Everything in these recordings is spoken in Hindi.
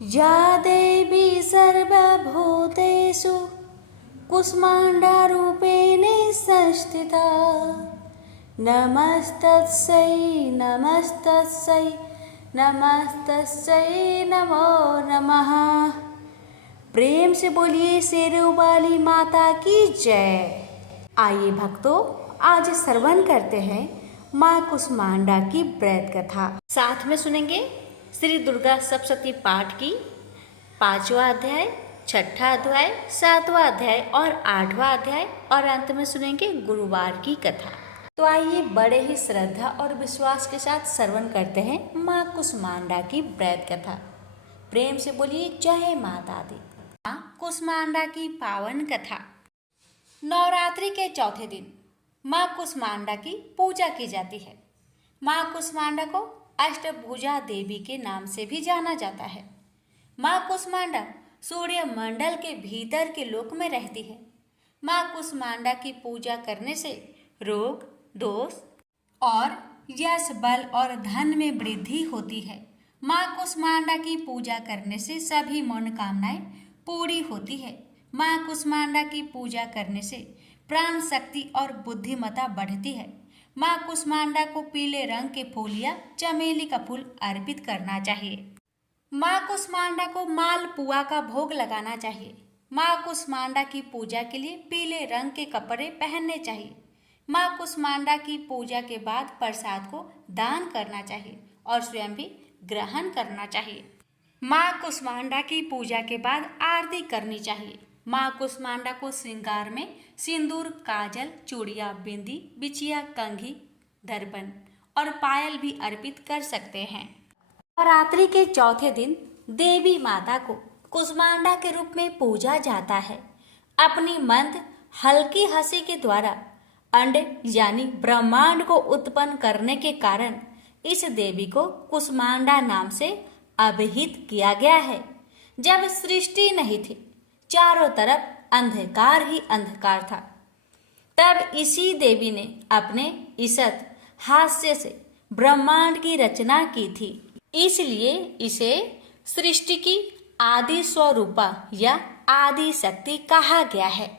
या देवी सर्वभूतेषु कुष्माण्डारूपेण संस्थिता नमस्तस्यै नमस्तस्यै नमस्तस्यै नमो नमः। प्रेम से बोलिए शेरों वाली माता की जय। आइए भक्तों, आज श्रवण करते हैं माँ कुष्मांडा की व्रत कथा। साथ में सुनेंगे श्री दुर्गा सप्तशती पाठ की 5वां अध्याय, 6ठा अध्याय, 7वां अध्याय और 8वां अध्याय, और अंत में सुनेंगे गुरुवार की कथा। तो आइए बड़े ही श्रद्धा और विश्वास के साथ श्रवण करते हैं माँ कुष्मांडा की व्रत कथा। प्रेम से बोलिए जय माता दी। माँ कुष्मांडा की पावन कथा। नवरात्रि के चौथे दिन माँ कुष्मांडा की पूजा की जाती है। माँ कुष्मांडा को अष्टभुजा देवी के नाम से भी जाना जाता है। माँ कुष्मांडा सूर्य मंडल के भीतर के लोक में रहती है। माँ कुष्मांडा की पूजा करने से रोग, दोष और यश, बल और धन में वृद्धि होती है। माँ कुष्मांडा की पूजा करने से सभी मनोकामनाएं पूरी होती है। माँ कुष्मांडा की पूजा करने से प्राण शक्ति और बुद्धिमत्ता बढ़ती है। माँ कुष्मांडा को पीले रंग के फूल या चमेली का फूल अर्पित करना चाहिए। माँ कुष्मांडा को मालपुआ का भोग लगाना चाहिए। माँ कुष्मांडा की पूजा के लिए पीले रंग के कपड़े पहनने चाहिए। माँ कुष्मांडा की पूजा के बाद प्रसाद को दान करना चाहिए और स्वयं भी ग्रहण करना चाहिए। माँ कुष्मांडा की पूजा के बाद आरती करनी चाहिए। माँ कुष्मांडा को श्रृंगार में सिंदूर, काजल, चूड़ियाँ, बिंदी, बिछिया, कंघी, दर्पण और पायल भी अर्पित कर सकते हैं। नवरात्रि के चौथे दिन देवी माता को कुष्मांडा के रूप में पूजा जाता है। अपनी मंद हल्की हंसी के द्वारा अंड यानी ब्रह्मांड को उत्पन्न करने के कारण इस देवी को कुष्मांडा नाम से अभिहित किया गया है। जब सृष्टि नहीं थी, चारों तरफ अंधकार ही अंधकार था, तब इसी देवी ने अपने ईसत हास्य से ब्रह्मांड की रचना की थी। इसलिए इसे सृष्टि की आदि स्वरूपा या आदि शक्ति कहा गया है।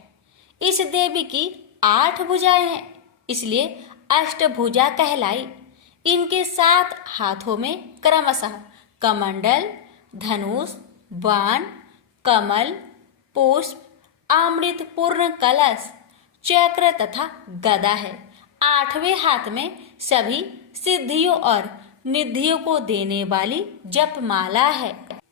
इस देवी की 8 भुजाएं हैं, इसलिए अष्टभुजा कहलाई। इनके 7 हाथों में क्रमशः कमंडल, धनुष, बाण, कमल, पुष्प, अमृत पूर्ण कलश, चक्र तथा गदा है। 8वें हाथ में सभी सिद्धियों और निधियों को देने वाली जपमाला है।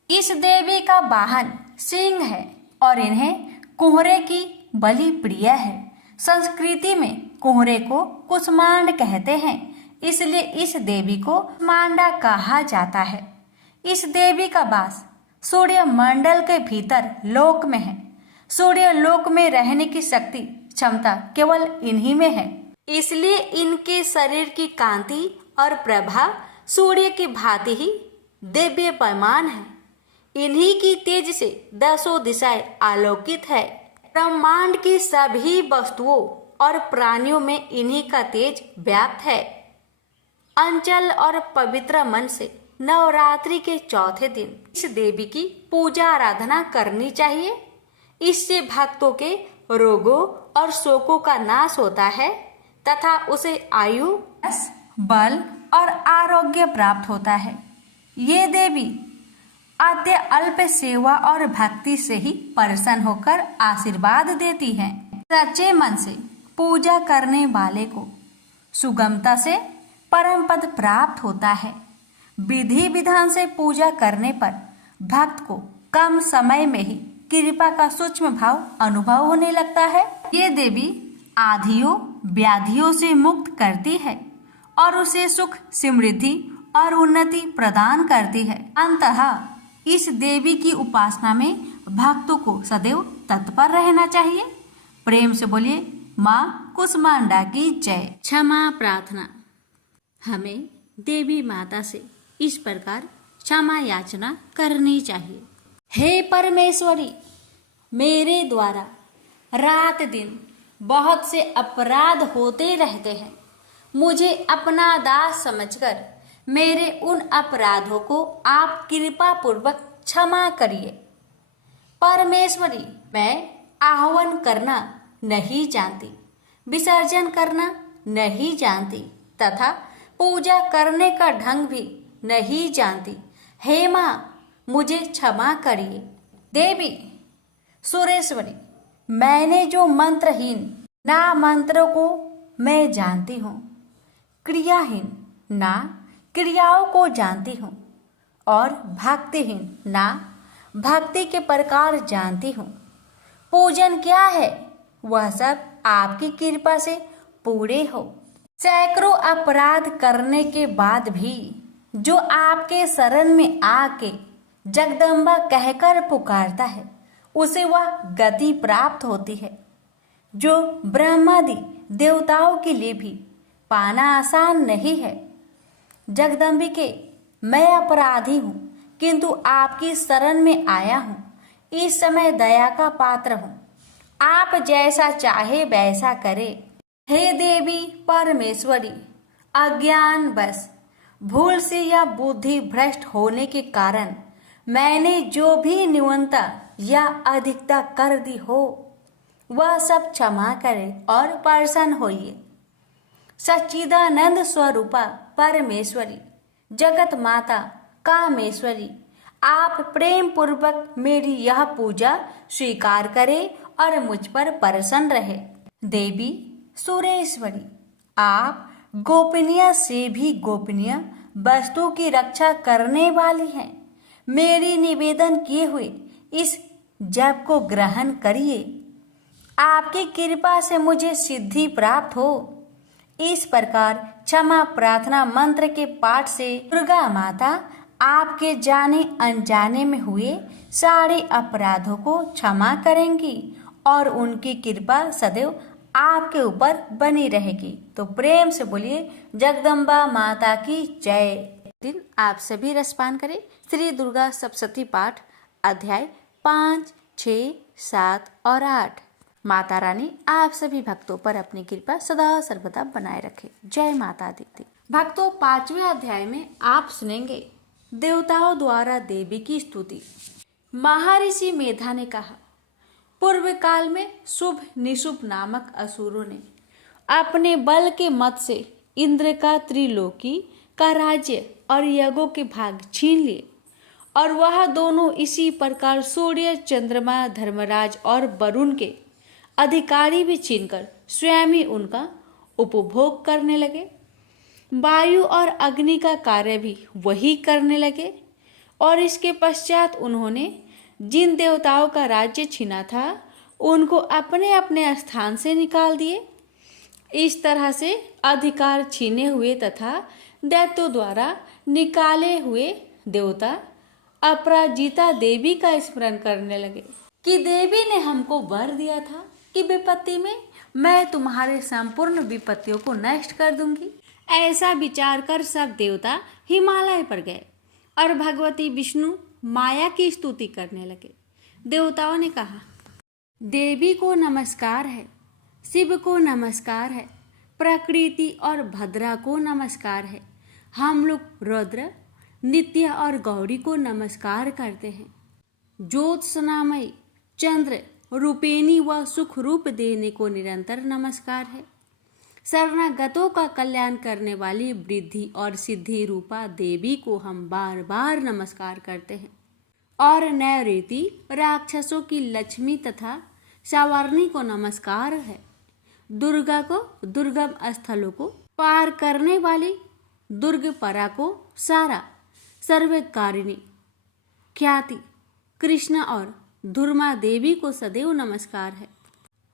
इस देवी का वाहन सिंह है और इन्हें कुहरे की बलि प्रिय है। संस्कृति में कुहरे को कुष्मांड कहते हैं, इसलिए इस देवी को कुष्मांडा कहा जाता है। इस देवी का वास सूर्य मंडल के भीतर लोक में है। सूर्य लोक में रहने की शक्ति क्षमता केवल इन्हीं में है, इसलिए इनके शरीर की कांति और प्रभा सूर्य की भांति ही दिव्यमान है। इन्हीं की तेज से 10 दिशाएं आलोकित है। ब्रह्मांड की सभी वस्तुओं और प्राणियों में इन्हीं का तेज व्याप्त है। अंचल और पवित्र मन से नवरात्रि के चौथे दिन इस देवी की पूजा आराधना करनी चाहिए। इससे भक्तों के रोगों और शोकों का नाश होता है तथा उसे आयु, बल और आरोग्य प्राप्त होता है। ये देवी अत्य अल्प सेवा और भक्ति से ही प्रसन्न होकर आशीर्वाद देती हैं। सच्चे मन से पूजा करने वाले को सुगमता से परम पद प्राप्त होता है। विधि विधान से पूजा करने पर भक्त को कम समय में ही कृपा का सूक्ष्म भाव अनुभव होने लगता है। ये देवी आधियों व्याधियों से मुक्त करती है और उसे सुख, समृद्धि और उन्नति प्रदान करती है। अंततः इस देवी की उपासना में भक्तों को सदैव तत्पर रहना चाहिए। प्रेम से बोलिए माँ कुष्मांडा की जय। क्षमा प्रार्थना। हमें देवी माता से इस प्रकार क्षमा याचना करनी चाहिए। हे परमेश्वरी, मेरे द्वारा रात दिन बहुत से अपराध होते रहते हैं। मुझे अपना दास समझकर मेरे उन अपराधों को आप कृपा पूर्वक क्षमा करिए। परमेश्वरी, मैं आह्वान करना नहीं जानती, विसर्जन करना नहीं जानती तथा पूजा करने का ढंग भी नहीं जानती। हे माँ, मुझे क्षमा करिए। देवी सुरेश्वरी, मैंने जो मंत्रहीन ना मंत्रों को मैं जानती हूँ, क्रियाहीन ना क्रियाओं को जानती हूँ और भक्तिहीन ना भक्ति के प्रकार जानती हूँ। पूजन क्या है वह सब आपकी कृपा से पूरे हो। सैकड़ों अपराध करने के बाद भी जो आपके शरण में आके जगदम्बा कहकर पुकारता है, उसे वह गति प्राप्त होती है जो ब्रह्मादि देवताओं के लिए भी पाना आसान नहीं है। जगदम्बिके, मैं अपराधी हूँ, किंतु आपकी शरण में आया हूँ। इस समय दया का पात्र हूँ, आप जैसा चाहे वैसा करे। हे देवी परमेश्वरी, अज्ञान बस भूल से या बुद्धि भ्रष्ट होने के कारण मैंने जो भी न्यूनता या अधिकता कर दी हो, वह सब क्षमा करे और प्रसन्न होइए। सच्चिदानंद स्वरूपा परमेश्वरी, जगत माता कामेश्वरी, आप प्रेम पूर्वक मेरी यह पूजा स्वीकार करें और मुझ पर प्रसन्न रहे। देवी सुरेश्वरी, आप गोपनीय से भी गोपनीय वस्तु की रक्षा करने वाली हैं। मेरी निवेदन किए हुए इस जप को ग्रहण करिए। आपकी कृपा से मुझे सिद्धि प्राप्त हो। इस प्रकार क्षमा प्रार्थना मंत्र के पाठ से दुर्गा माता आपके जाने अनजाने में हुए सारे अपराधों को क्षमा करेंगी और उनकी कृपा सदैव आपके ऊपर बनी रहेगी। तो प्रेम से बोलिए जगदम्बा माता की जय। दिन आप सभी रसपान करें श्री दुर्गा सप्तशती पाठ अध्याय 5, 6, 7 और 8। माता रानी आप सभी भक्तों पर अपनी कृपा सदा सर्वदा बनाए रखे। जय माता दी। भक्तों, 5वें अध्याय में आप सुनेंगे देवताओं द्वारा देवी की स्तुति। महर्षि मेधा ने कहा, पूर्व काल में शुभ निशुभ नामक असुरों ने अपने बल के मत से इंद्र का त्रिलोकी का राज्य और यज्ञों के भाग छीन लिए और वह दोनों इसी प्रकार सूर्य, चंद्रमा, धर्मराज और वरुण के अधिकारी भी छीनकर स्वयं ही उनका उपभोग करने लगे। वायु और अग्नि का कार्य भी वही करने लगे और इसके पश्चात उन्होंने जिन देवताओं का राज्य छीना था उनको अपने अपने स्थान से निकाल दिए। इस तरह से अधिकार छीने हुए तथा दैत्यों द्वारा निकाले हुए देवता अपराजिता देवी का स्मरण करने लगे कि देवी ने हमको वर दिया था कि विपत्ति में मैं तुम्हारे संपूर्ण विपत्तियों को नष्ट कर दूंगी। ऐसा विचार कर सब देवता हिमालय पर गए और भगवती विष्णु माया की स्तुति करने लगे। देवताओं ने कहा, देवी को नमस्कार है, शिव को नमस्कार है, प्रकृति और भद्रा को नमस्कार है। हम लोग रुद्र, नित्य और गौरी को नमस्कार करते हैं। ज्योत्सनामयी चंद्र रूपेणी व सुख रूप देने को निरंतर नमस्कार है। शरणागतों का कल्याण करने वाली वृद्धि और सिद्धि रूपा देवी को हम बार बार नमस्कार करते हैं। और नैऋति राक्षसों की लक्ष्मी तथा सावर्णी को नमस्कार है। दुर्गा को दुर्गम स्थलों को पार करने वाली दुर्गपरा को सारा सर्वकारिणी ख्याति कृष्णा और धुर्मा देवी को सदैव नमस्कार है।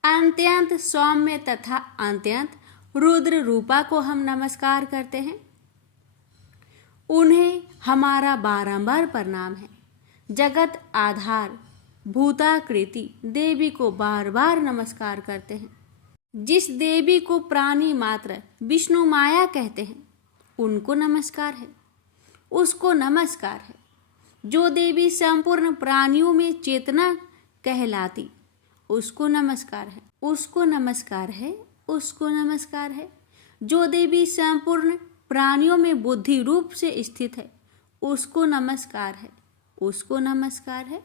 अत्यंत सौम्य तथा अत्यंत रुद्र रूपा को हम नमस्कार करते हैं। उन्हें हमारा बारंबार प्रणाम है। जगत आधार भूताकृति देवी को बार बार नमस्कार करते हैं। जिस देवी को प्राणी मात्र विष्णु माया कहते हैं उनको नमस्कार है, उसको नमस्कार है। जो देवी संपूर्ण प्राणियों में चेतना कहलाती उसको नमस्कार है, उसको नमस्कार है, उसको नमस्कार है। जो देवी संपूर्ण प्राणियों में बुद्धि रूप से स्थित है उसको नमस्कार है, उसको नमस्कार है,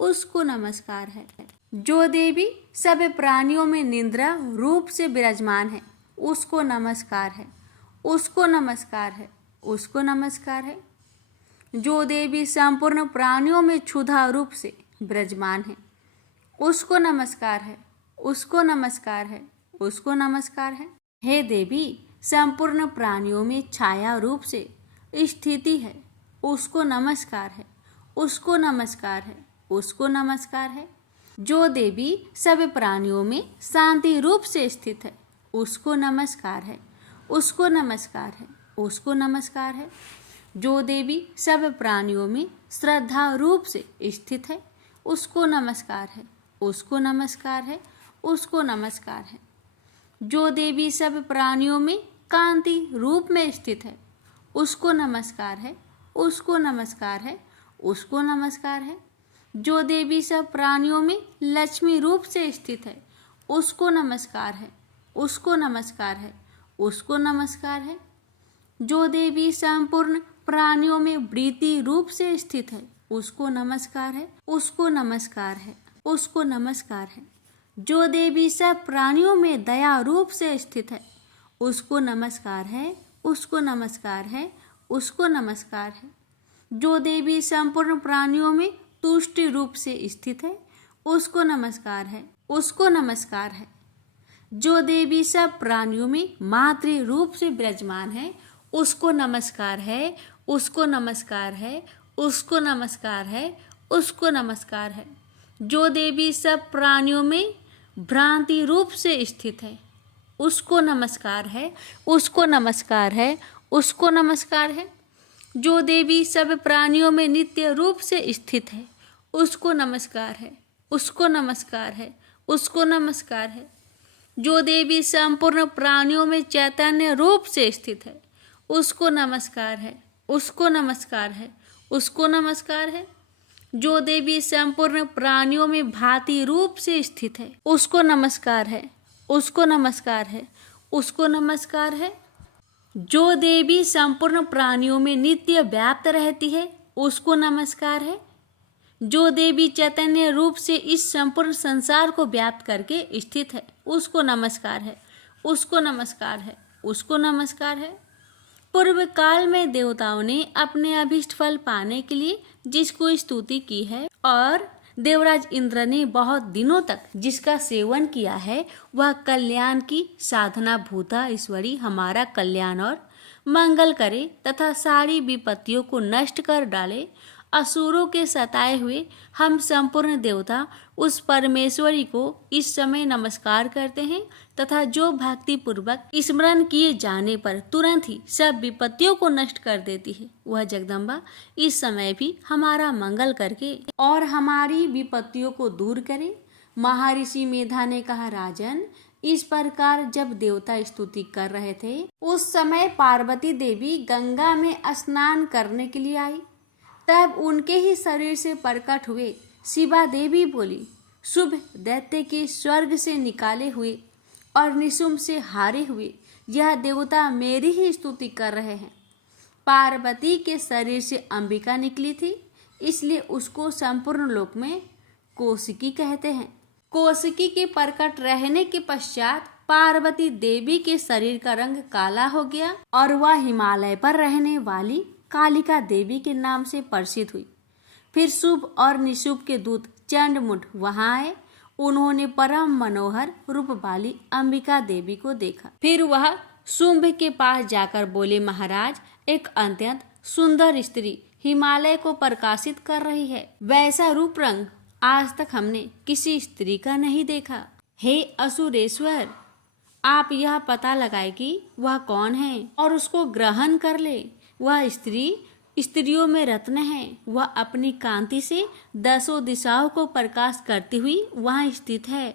उसको नमस्कार है। जो देवी सब प्राणियों में निद्रा रूप से विराजमान है, उसको नमस्कार है, उसको नमस्कार है, उसको नमस्कार है। जो देवी संपूर्ण प्राणियों में क्षुधा रूप से विराजमान है, उसको नमस्कार है, उसको नमस्कार है, उसको नमस्कार है। हे देवी संपूर्ण प्राणियों में छाया रूप से स्थिति है, उसको नमस्कार है, उसको नमस्कार है, उसको नमस्कार है। जो देवी सब प्राणियों में शांति रूप से स्थित है, उसको नमस्कार है, उसको नमस्कार है, उसको नमस्कार है। जो देवी सब प्राणियों में श्रद्धा रूप से स्थित है, उसको नमस्कार है, उसको नमस्कार है, उसको नमस्कार है। जो देवी सब प्राणियों में कांति रूप में स्थित है, उसको नमस्कार है, उसको नमस्कार है, उसको नमस्कार है। जो देवी सब प्राणियों में लक्ष्मी रूप से स्थित है, उसको नमस्कार है, उसको नमस्कार है, उसको नमस्कार है। जो देवी संपूर्ण प्राणियों में वृत्ति रूप से स्थित है, उसको नमस्कार है, उसको नमस्कार है, उसको नमस्कार है। जो देवी सब प्राणियों में दया रूप से स्थित है, उसको नमस्कार है, उसको नमस्कार है, उसको नमस्कार है। जो देवी संपूर्ण प्राणियों में तुष्टि रूप से स्थित है, उसको नमस्कार है, उसको नमस्कार है। जो देवी सब प्राणियों में मातृ रूप से विराजमान है, उसको नमस्कार है, उसको नमस्कार है, उसको नमस्कार है, उसको नमस्कार है। जो देवी सब प्राणियों में भ्रांति रूप से स्थित है, उसको नमस्कार है, उसको नमस्कार है, उसको नमस्कार है। जो देवी सब प्राणियों में नित्य रूप से स्थित है, उसको नमस्कार है, उसको नमस्कार है, उसको नमस्कार है। जो देवी संपूर्ण प्राणियों में चैतन्य रूप से स्थित है, उसको नमस्कार है, उसको नमस्कार है, उसको नमस्कार है। जो देवी संपूर्ण प्राणियों में भांति रूप से स्थित है, उसको नमस्कार है, उसको नमस्कार है, उसको नमस्कार है। जो देवी संपूर्ण प्राणियों में नित्य व्याप्त रहती है, उसको नमस्कार है। जो देवी चैतन्य रूप से इस संपूर्ण संसार को व्याप्त करके स्थित है, उसको नमस्कार है, उसको नमस्कार है, उसको नमस्कार है। पूर्व काल में देवताओं ने अपने अभीष्ट फल पाने के लिए जिसको स्तुति की है और देवराज इंद्र ने बहुत दिनों तक जिसका सेवन किया है, वह कल्याण की साधना भूता ईश्वरी हमारा कल्याण और मंगल करे तथा सारी विपत्तियों को नष्ट कर डाले। असुरों के सताए हुए हम संपूर्ण देवता उस परमेश्वरी को इस समय नमस्कार करते हैं तथा जो भक्ति पूर्वक स्मरण किए जाने पर तुरंत ही सब विपत्तियों को नष्ट कर देती है, वह जगदम्बा इस समय भी हमारा मंगल करके और हमारी विपत्तियों को दूर करे। महर्षि मेधा ने कहा, राजन, इस प्रकार जब देवता स्तुति कर रहे थे, उस समय पार्वती देवी गंगा में स्नान करने के लिए आई। तब उनके ही शरीर से प्रकट हुए शिवा देवी बोली, शुभ दैत्य के स्वर्ग से निकाले हुए और निशुम्भ से हारे हुए यह देवता मेरी ही स्तुति कर रहे हैं। पार्वती के शरीर से अंबिका निकली थी, इसलिए उसको संपूर्ण लोक में कौशिकी कहते हैं। कौशिकी के प्रकट रहने के पश्चात पार्वती देवी के शरीर का रंग काला हो गया और वह हिमालय पर रहने वाली कालिका देवी के नाम से प्रसिद्ध हुई। फिर शुभ और निशुभ के दूत चंडमुंड वहां आए। उन्होंने परम मनोहर रूप वाली अंबिका देवी को देखा। फिर वह शुंभ के पास जाकर बोले, महाराज, एक अत्यंत सुंदर स्त्री हिमालय को प्रकाशित कर रही है। वैसा रूप रंग आज तक हमने किसी स्त्री का नहीं देखा। हे असुरेश्वर, आप यह पता लगाए कि वह कौन है और उसको ग्रहण कर ले। वह स्त्री स्त्रियों में रत्न है। वह अपनी कांति से 10 दिशाओं को प्रकाश करती हुई वहाँ स्थित है,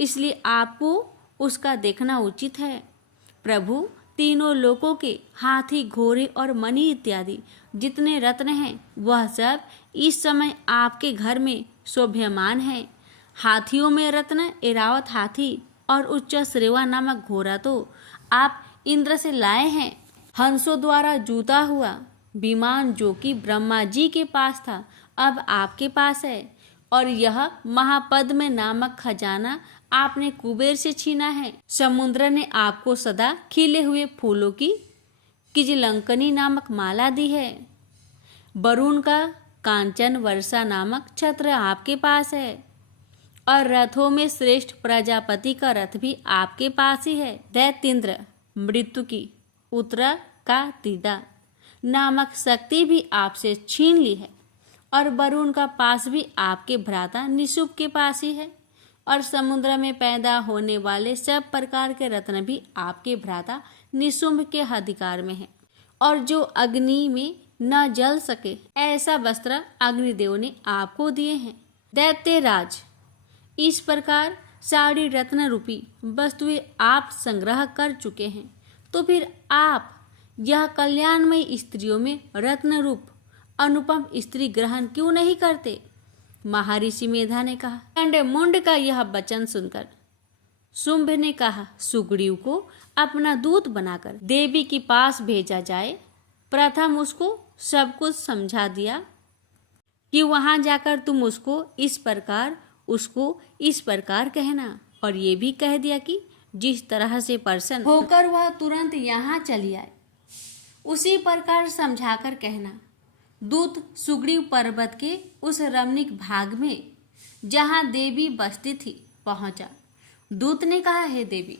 इसलिए आपको उसका देखना उचित है। प्रभु, तीनों लोकों के हाथी, घोड़े और मणि इत्यादि जितने रत्न हैं, वह सब इस समय आपके घर में शोभ्यमान है। हाथियों में रत्न ऐरावत हाथी और उच्च श्रेवा नामक घोड़ा तो आप इंद्र से लाए हैं। हंसों द्वारा जूता हुआ विमान जो कि ब्रह्मा जी के पास था अब आपके पास है, और यह महापद्म नामक खजाना आपने कुबेर से छीना है। समुद्र ने आपको सदा खिले हुए फूलों की किजलंकनी नामक माला दी है। वरुण का कांचन वर्षा नामक छत्र आपके पास है, और रथों में श्रेष्ठ प्रजापति का रथ भी आपके पास ही है। दैत्येंद्र मृत्यु की उत्तरा का तीदा नामक शक्ति भी आपसे छीन ली है, और वरुण का पास भी आपके भ्राता निशुंभ के पास ही है, और समुद्र में पैदा होने वाले सब प्रकार के रत्न भी आपके भ्राता निशुंभ के अधिकार में है, और जो अग्नि में न जल सके ऐसा वस्त्र अग्निदेव ने आपको दिए हैं। दैत्यराज, इस प्रकार सारी रत्न रूपी वस्तुएं आप संग्रह कर चुके हैं, तो फिर आप यह कल्याणमयी स्त्रियों में रत्न रूप अनुपम स्त्री ग्रहण क्यों नहीं करते? महर्षि मेधा ने कहा। चंडमुंड का यह वचन सुनकर शुंभ ने कहा, सुग्रीव को अपना दूत बनाकर देवी के पास भेजा जाए। प्रथम उसको सब कुछ समझा दिया कि वहां जाकर तुम उसको इस प्रकार कहना, और ये भी कह दिया कि जिस तरह से प्रसन्न होकर वह तुरंत यहाँ चली आए उसी प्रकार समझाकर कहना। दूत सुग्रीव पर्वत के उस रमणीक भाग में जहाँ देवी बसती थी पहुंचा। दूत ने कहा, हे देवी,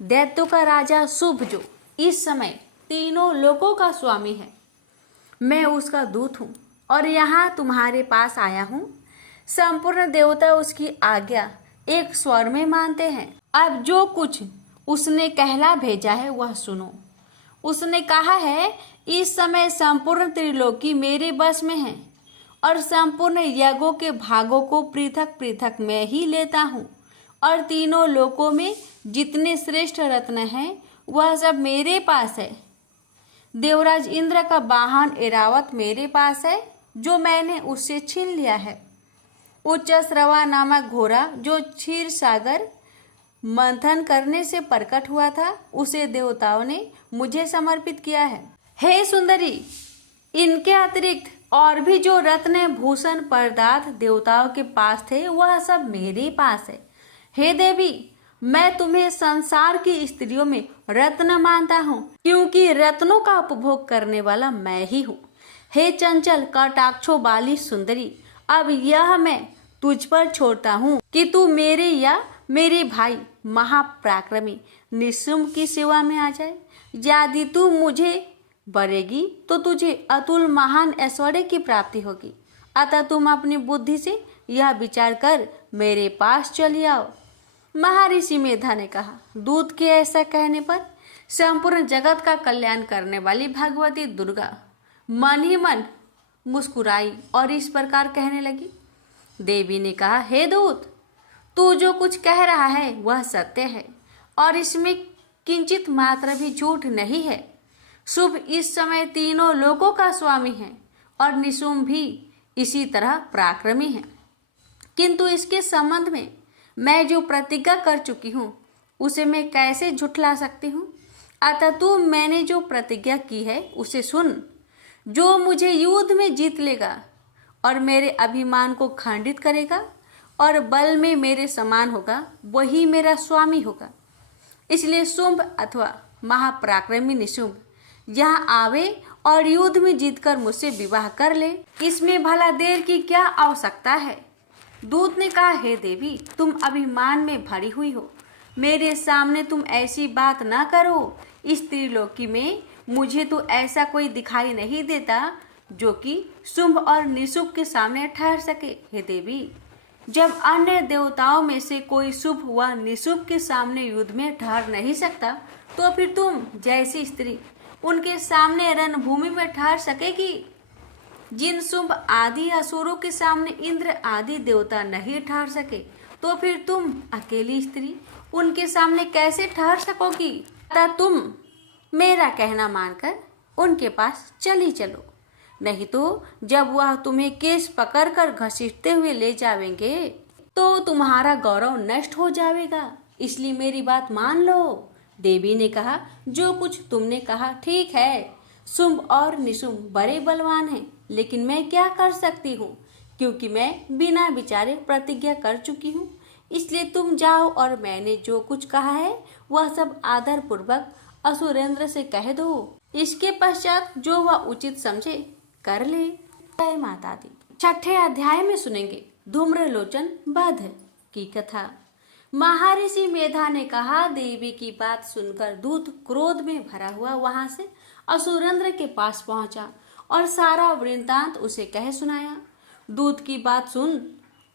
दैत्यों का राजा शुंभ जो इस समय तीनों लोकों का स्वामी है, मैं उसका दूत हूँ और यहाँ तुम्हारे पास आया हूँ। संपूर्ण देवता उसकी आज्ञा एक स्वर में मानते हैं। अब जो कुछ उसने कहला भेजा है वह सुनो। उसने कहा है, इस समय संपूर्ण त्रिलोकी मेरे बस में है, और संपूर्ण यज्ञों के भागों को पृथक पृथक मैं ही लेता हूँ, और तीनों लोकों में जितने श्रेष्ठ रत्न हैं वह सब मेरे पास है। देवराज इंद्र का वाहन ऐरावत मेरे पास है, जो मैंने उससे छीन लिया है। उच्च श्रवा नामक घोड़ा जो क्षीर सागर मंथन करने से प्रकट हुआ था, उसे देवताओं ने मुझे समर्पित किया है। हे सुंदरी, इनके अतिरिक्त और भी जो रत्न भूषण पदार्थ देवताओं के पास थे वह सब मेरे पास है। हे देवी, मैं तुम्हें संसार की स्त्रियों में रत्न मानता हूँ, क्योंकि रत्नों का उपभोग करने वाला मैं ही हूँ। हे चंचल कटाक्षों वाली सुंदरी, अब यह मैं तुझ पर छोड़ता हूँ कि तू मेरे या मेरे भाई महापराक्रमी निशुंभ की सेवा में आ जाए। यदि तू मुझे वरेगी तो तुझे अतुल महान ऐश्वर्य की प्राप्ति होगी। अतः तुम अपनी बुद्धि से यह विचार कर मेरे पास चली आओ। महर्षि मेधा ने कहा। दूत के ऐसा कहने पर संपूर्ण जगत का कल्याण करने वाली भगवती दुर्गा मन ही मन मुस्कुराई और इस प्रकार कहने लगी। देवी ने कहा, हे दूत, तू जो कुछ कह रहा है वह सत्य है और इसमें किंचित मात्र भी झूठ नहीं है। शुंभ इस समय तीनों लोकों का स्वामी है और निशुंभ भी इसी तरह पराक्रमी है, किंतु इसके संबंध में मैं जो प्रतिज्ञा कर चुकी हूँ उसे मैं कैसे झुठला सकती हूँ। अतः तू मैंने जो प्रतिज्ञा की है उसे सुन। जो मुझे युद्ध में जीत लेगा और मेरे अभिमान को खंडित करेगा और बल में मेरे समान होगा, वही मेरा स्वामी होगा। इसलिए शुंभ अथवा महापराक्रमी निशुंभ यहाँ आवे और युद्ध में जीतकर मुझसे विवाह कर ले। इसमें भला देर की क्या आवश्यकता है। दूत ने कहा, हे देवी, तुम अभिमान में भरी हुई हो, मेरे सामने तुम ऐसी बात ना करो। इस त्रिलोकी में मुझे तो ऐसा कोई दिखाई नहीं देता जो कि शुंभ और निशुंभ के सामने ठहर सके। हे देवी, जब अन्य देवताओं में से कोई शुंभ व निशुंभ के सामने युद्ध में ठहर नहीं सकता, तो फिर तुम जैसी स्त्री उनके सामने रणभूमि में ठहर सकेगी। जिन शुंभ आदि असुरों के सामने इंद्र आदि देवता नहीं ठहर सके, तो फिर तुम अकेली स्त्री उनके सामने कैसे ठहर सकोगी। अतः तुम मेरा कहना मानकर उनके पास चली चलो, नहीं तो जब वह तुम्हें केस पकड़कर घसीटते हुए ले जावेंगे तो तुम्हारा गौरव नष्ट हो जाएगा। इसलिए मेरी बात मान लो। देवी ने कहा, जो कुछ तुमने कहा ठीक है। शुंभ और निशुंभ बड़े बलवान हैं, लेकिन मैं क्या कर सकती हूँ। क्योंकि मैं बिना विचारे प्रतिज्ञा कर चुकी हूँ। इसलिए तुम जाओ और मैंने जो कुछ कहा है वह सब आदर पूर्वक असुरेंद्र से कह दो। इसके पश्चात जो वह उचित समझे कर ले। जय माता दी। छठे अध्याय में सुनेंगे धूम्रलोचन वध की कथा। महर्षि मेधा ने कहा, देवी की बात सुनकर दूत क्रोध में भरा हुआ वहां से असुरेंद्र के पास पहुंचा और सारा वृत्तांत उसे कह सुनाया। दूत की बात सुन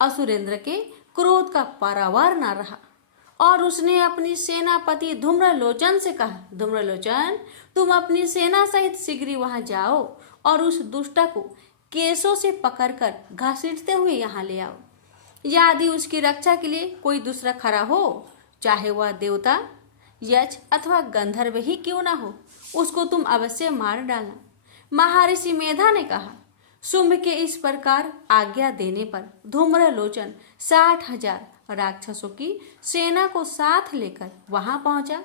असुरेंद्र के क्रोध का पारावार न रहा और उसने अपनी सेनापति धूम्रलोचन से कहा, धूम्रलोचन, तुम अपनी सेना सहित शीघ्र वहां जाओ और उस दुष्टा को केसों से पकड़कर घसीटते हुए यहाँ ले आओ। यदि उसकी रक्षा के लिए कोई दूसरा खड़ा हो, चाहे वह देवता, यक्ष अथवा गंधर्व ही क्यों ना हो, उसको तुम अवश्य मार डालना। महर्षि मेधा ने कहा। शुंभ के इस प्रकार आज्ञा देने पर धूम्रलोचन 60,000 राक्षसों की सेना को साथ लेकर वहां पहुंचा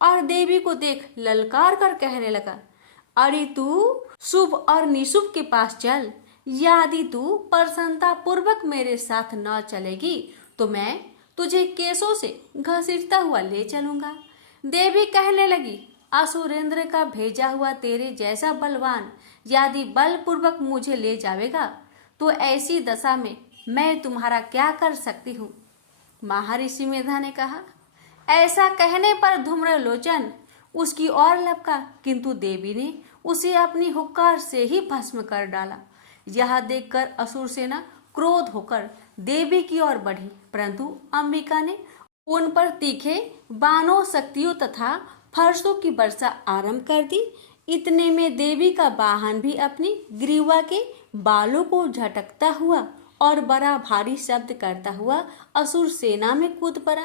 और देवी को देख ललकार कर कहने लगा, अरे तू शुभ और निशुभ के पास चल। यदि तू प्रसन्नता पूर्वक मेरे साथ न चलेगी तो मैं तुझे केसों से घसीटता हुआ ले चलूंगा। देवी कहने लगी, असुरेंद्र का भेजा हुआ तेरे जैसा बलवान यदि बलपूर्वक मुझे ले जावेगा तो ऐसी दशा में मैं तुम्हारा क्या कर सकती हूँ। महर्षि मेधा ने कहा। ऐसा कहने पर धूम्रलोचन उसकी ओर लपका, किंतु देवी ने उसे अपनी हुक्कार से ही भस्म कर डाला। यह देखकर असुर सेना क्रोध होकर देवी की ओर बढ़ी, परंतु अंबिका ने उन पर तीखे बाणों, शक्तियों तथा फरसों की वर्षा आरंभ कर दी। इतने में देवी का वाहन भी अपनी ग्रीवा के बालों को झटकता हुआ और बड़ा भारी शब्द करता हुआ असुर सेना में कूद पड़ा।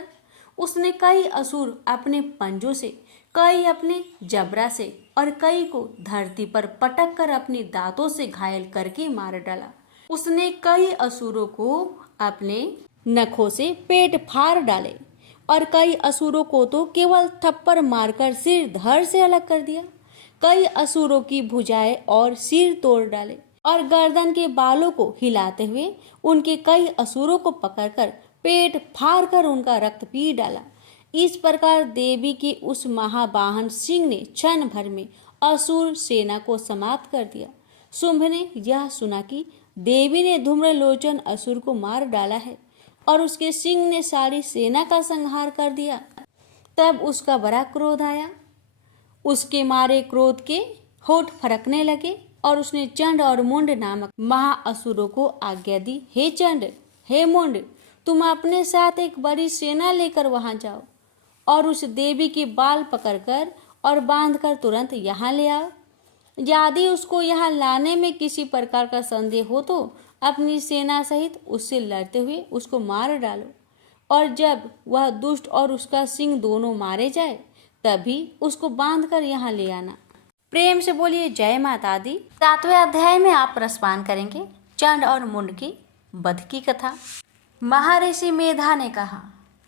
उसने कई असुर अपने पंजों से, कई अपने जबड़ा से और कई को धरती पर पटक कर अपनी दांतों से घायल करके मार डाला। उसने कई असुरों को अपने नखों से पेट फाड़ डाले और कई असुरों को तो केवल थप्पड़ मारकर सिर धड़ से अलग कर दिया। कई असुरों की भुजाएं और सिर तोड़ डाले और गर्दन के बालों को हिलाते हुए उनके कई असुरों को पकड़कर पेट फाड़ कर उनका रक्त पी डाला। इस प्रकार देवी के उस महावाहन सिंह ने क्षण भर में असुर सेना को समाप्त कर दिया। शुंभ ने यह सुना कि देवी ने धूम्रलोचन असुर को मार डाला है और उसके सिंह ने सारी सेना का संहार कर दिया। तब उसका बड़ा क्रोध आया। उसके मारे क्रोध के होठ फड़कने लगे और उसने चंड और मुंड नामक महाअसुरों को आज्ञा दी, हे चंड, हे मुंड, तुम अपने साथ एक बड़ी सेना लेकर वहां जाओ और उस देवी के बाल पकड़कर और बांधकर तुरंत यहाँ ले आओ। यदि उसको यहाँ लाने में किसी प्रकार का संदेह हो तो अपनी सेना सहित उससे लड़ते हुए उसको मार डालो और जब वह दुष्ट और उसका सिंह दोनों मारे जाए तभी उसको बांधकर यहाँ ले आना। प्रेम से बोलिए जय माता दी। 7वें अध्याय में आप रसपान करेंगे चंड और मुंड की वध की कथा। महर्षि मेधा ने कहा,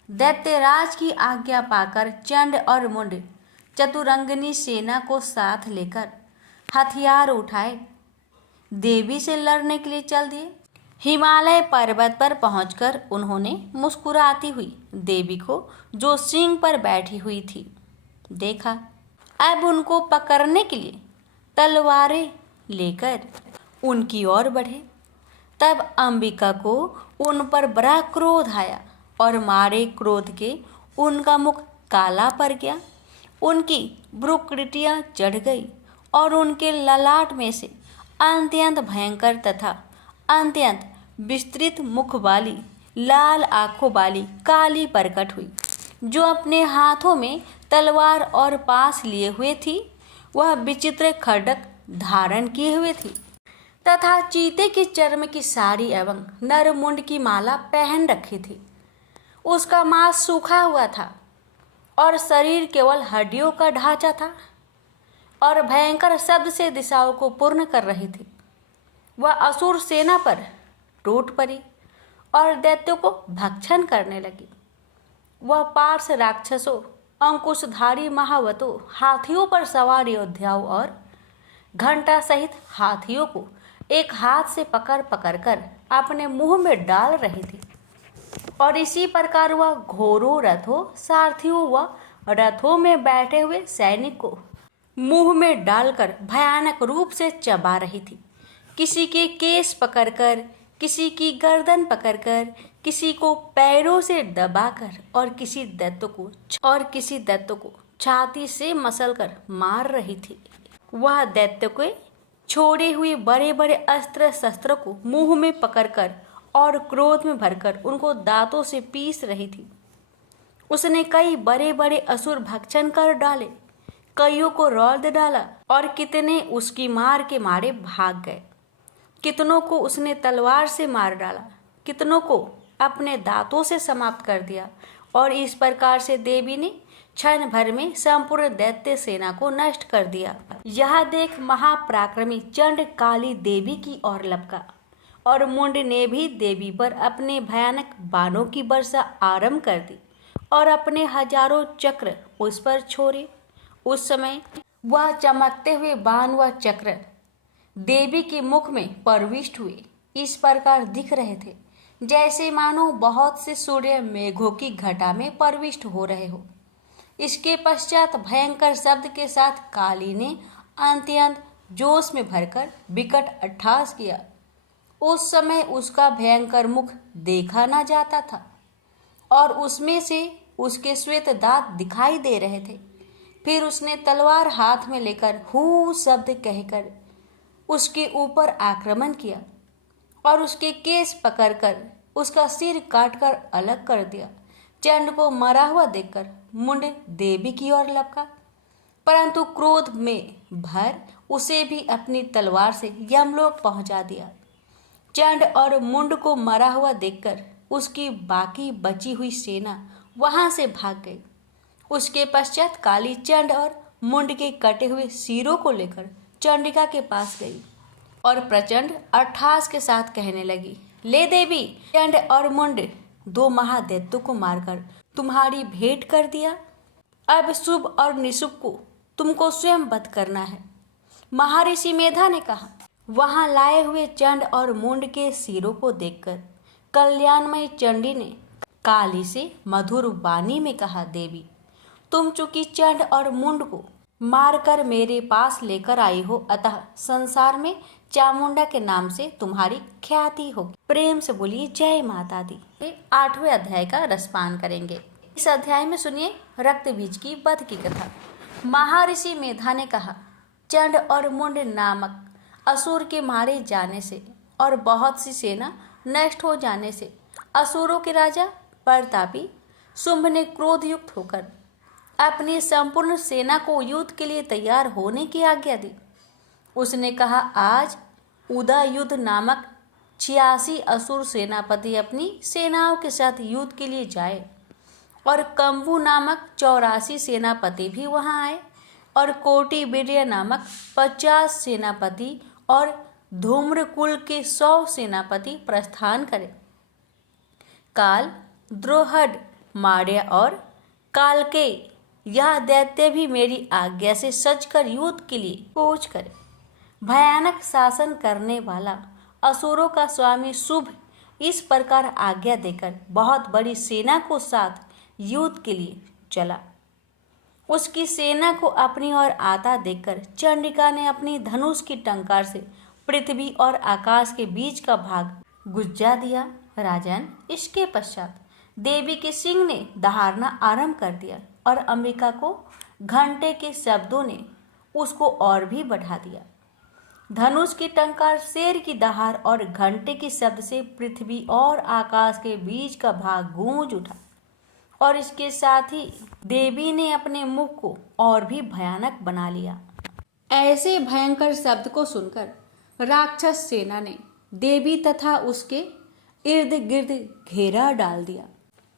दैत्यराज की आज्ञा पाकर चंड और मुंड चतुरंगिनी सेना को साथ लेकर हथियार उठाए देवी से लड़ने के लिए चल दिए। हिमालय पर्वत पर पहुंचकर उन्होंने मुस्कुराती हुई देवी को, जो सिंह पर बैठी हुई थी, देखा। अब उनको पकड़ने के लिए तलवारें लेकर उनकी ओर बढ़े। तब अंबिका को उन पर बड़ा क्रोध आया और मारे क्रोध के उनका मुख काला पड़ गया, उनकी भ्रुकुटियां चढ़ गई और उनके ललाट में से अत्यंत भयंकर तथा अत्यंत विस्तृत मुख वाली, लाल आंखों वाली काली प्रकट हुई, जो अपने हाथों में तलवार और पास लिए हुए थी। वह विचित्र खड्ग धारण किए हुए थी तथा चीते के चर्म की साड़ी एवं नरमुंड की माला पहन रखी थी। उसका मांस सूखा हुआ था और शरीर केवल हड्डियों का ढांचा था और भयंकर शब्द से दिशाओं को पूर्ण कर रही थी। वह असुर सेना पर टूट पड़ी और दैत्यों को भक्षण करने लगी। वह पार्श राक्षसों, अंकुशधारी महावतों, हाथियों पर सवार योद्धाओं और घंटा सहित हाथियों को एक हाथ से पकड़ कर अपने मुंह में डाल रही थी और इसी प्रकार वह घोड़ों, रथों, सारथियों व रथों में बैठे हुए सैनिक को मुंह में डालकर भयानक रूप से चबा रही थी। किसी के केस पकड़कर, किसी की गर्दन पकड़कर, किसी को पैरों से दबाकर और किसी दैत्य को छाती से मसलकर मार रही थी। वह दैत्य के छोड़े हुए बड़े बड़े अस्त्र शस्त्र को मुंह में पकड़कर और क्रोध में भरकर उनको दांतों से पीस रही थी। उसने कई बड़े बड़े असुर भक्षण कर डाले, कईयों को रौंद डाला और कितने उसकी मार के मारे भाग गए। कितनों को उसने तलवार से मार डाला, कितनों को अपने दांतों से समाप्त कर दिया। और इस प्रकार से देवी ने क्षण भर में संपूर्ण दैत्य सेना को नष्ट कर दिया। यह देख महापराक्रमी चंड काली देवी की ओर लपका और मुंड ने भी देवी पर अपने भयानक बाणों की वर्षा आरंभ कर दी और अपने हजारों चक्र उस पर छोड़े। उस समय वह चमकते हुए बाण व चक्र देवी के मुख में प्रविष्ट हुए इस प्रकार दिख रहे थे जैसे मानो बहुत से सूर्य मेघों की घटा में प्रविष्ट हो रहे हो। इसके पश्चात भयंकर शब्द के साथ काली ने अत्यंत जोश में भरकर विकट अट्टहास किया। उस समय उसका भयंकर मुख देखा न जाता था और उसमें से उसके श्वेत दांत दिखाई दे रहे थे। फिर उसने तलवार हाथ में लेकर हू शब्द कहकर उसके ऊपर आक्रमण किया और उसके केस पकड़कर उसका सिर काटकर अलग कर दिया। चंड को मरा हुआ देखकर मुंड देवी की ओर लपका, परंतु क्रोध में भर उसे भी अपनी तलवार से यमलोक पहुंचा दिया। चंड और मुंड को मरा हुआ देखकर उसकी बाकी बची हुई सेना वहां से भाग गई। उसके पश्चात काली चंड और मुंड के कटे हुए सिरों को लेकर चंडिका के पास गई और प्रचंड अट्टहास के साथ कहने लगी, ले देवी, चंड और मुंड दो महादैत्यों को मारकर तुम्हारी भेंट कर दिया। अब शुभ और निशुभ को तुमको स्वयं वध करना है। महर्षि मेधा ने कहा। वहां लाए हुए चंड और मुंड के सिरों को देखकर कल्याणमयी चंडी ने काली से मधुर वाणी में कहा, देवी, तुम चूंकि चंड और मुंड को मारकर मेरे पास लेकर आई हो, अतः संसार में चामुंडा के नाम से तुम्हारी ख्याति होगी। प्रेम से बोलिए जय माता दी। 8वें अध्याय का रसपान करेंगे। इस अध्याय में सुनिए रक्त बीज की वध की कथा। महर्षि मेधा ने कहा, चंड और मुंड नामक असुर के मारे जाने से और बहुत सी सेना नष्ट हो जाने से असुरों के राजा प्रतापी शुंभ ने क्रोध युक्त होकर अपनी संपूर्ण सेना को युद्ध के लिए तैयार होने की आज्ञा दी। उसने कहा, आज उदयुद्ध नामक 86 असुर सेनापति अपनी सेनाओं के साथ युद्ध के लिए जाए और कंबू नामक 84 सेनापति भी वहां आए और कोटि वीर्य नामक 50 सेनापति और धूम्रकुल के 100 सेनापति प्रस्थान करें। काल, द्रोहड, मार्य और कालके यह दैत्य भी मेरी आज्ञा से सजकर युद्ध के लिए कूच करे। भयानक शासन करने वाला असुरों का स्वामी शुभ इस प्रकार आज्ञा देकर बहुत बड़ी सेना को साथ युद्ध के लिए चला। उसकी सेना को अपनी ओर आता देखकर चंडिका ने अपनी धनुष की टंकार से पृथ्वी और आकाश के बीच का भाग गुज्जा दिया। राजन, इसके पश्चात देवी के सिंह ने दहाड़ना आरंभ कर दिया और अंबिका को घंटे के शब्दों ने उसको और भी बढ़ा दिया। धनुष की टंकार, शेर की दहाड़ और घंटे के शब्द से पृथ्वी और आकाश के बीच का भाग गूंज उठा और इसके साथ ही देवी ने अपने मुख को और भी भयानक बना लिया। ऐसे भयंकर शब्द को सुनकर राक्षस सेना ने देवी तथा उसके इर्द गिर्द घेरा डाल दिया।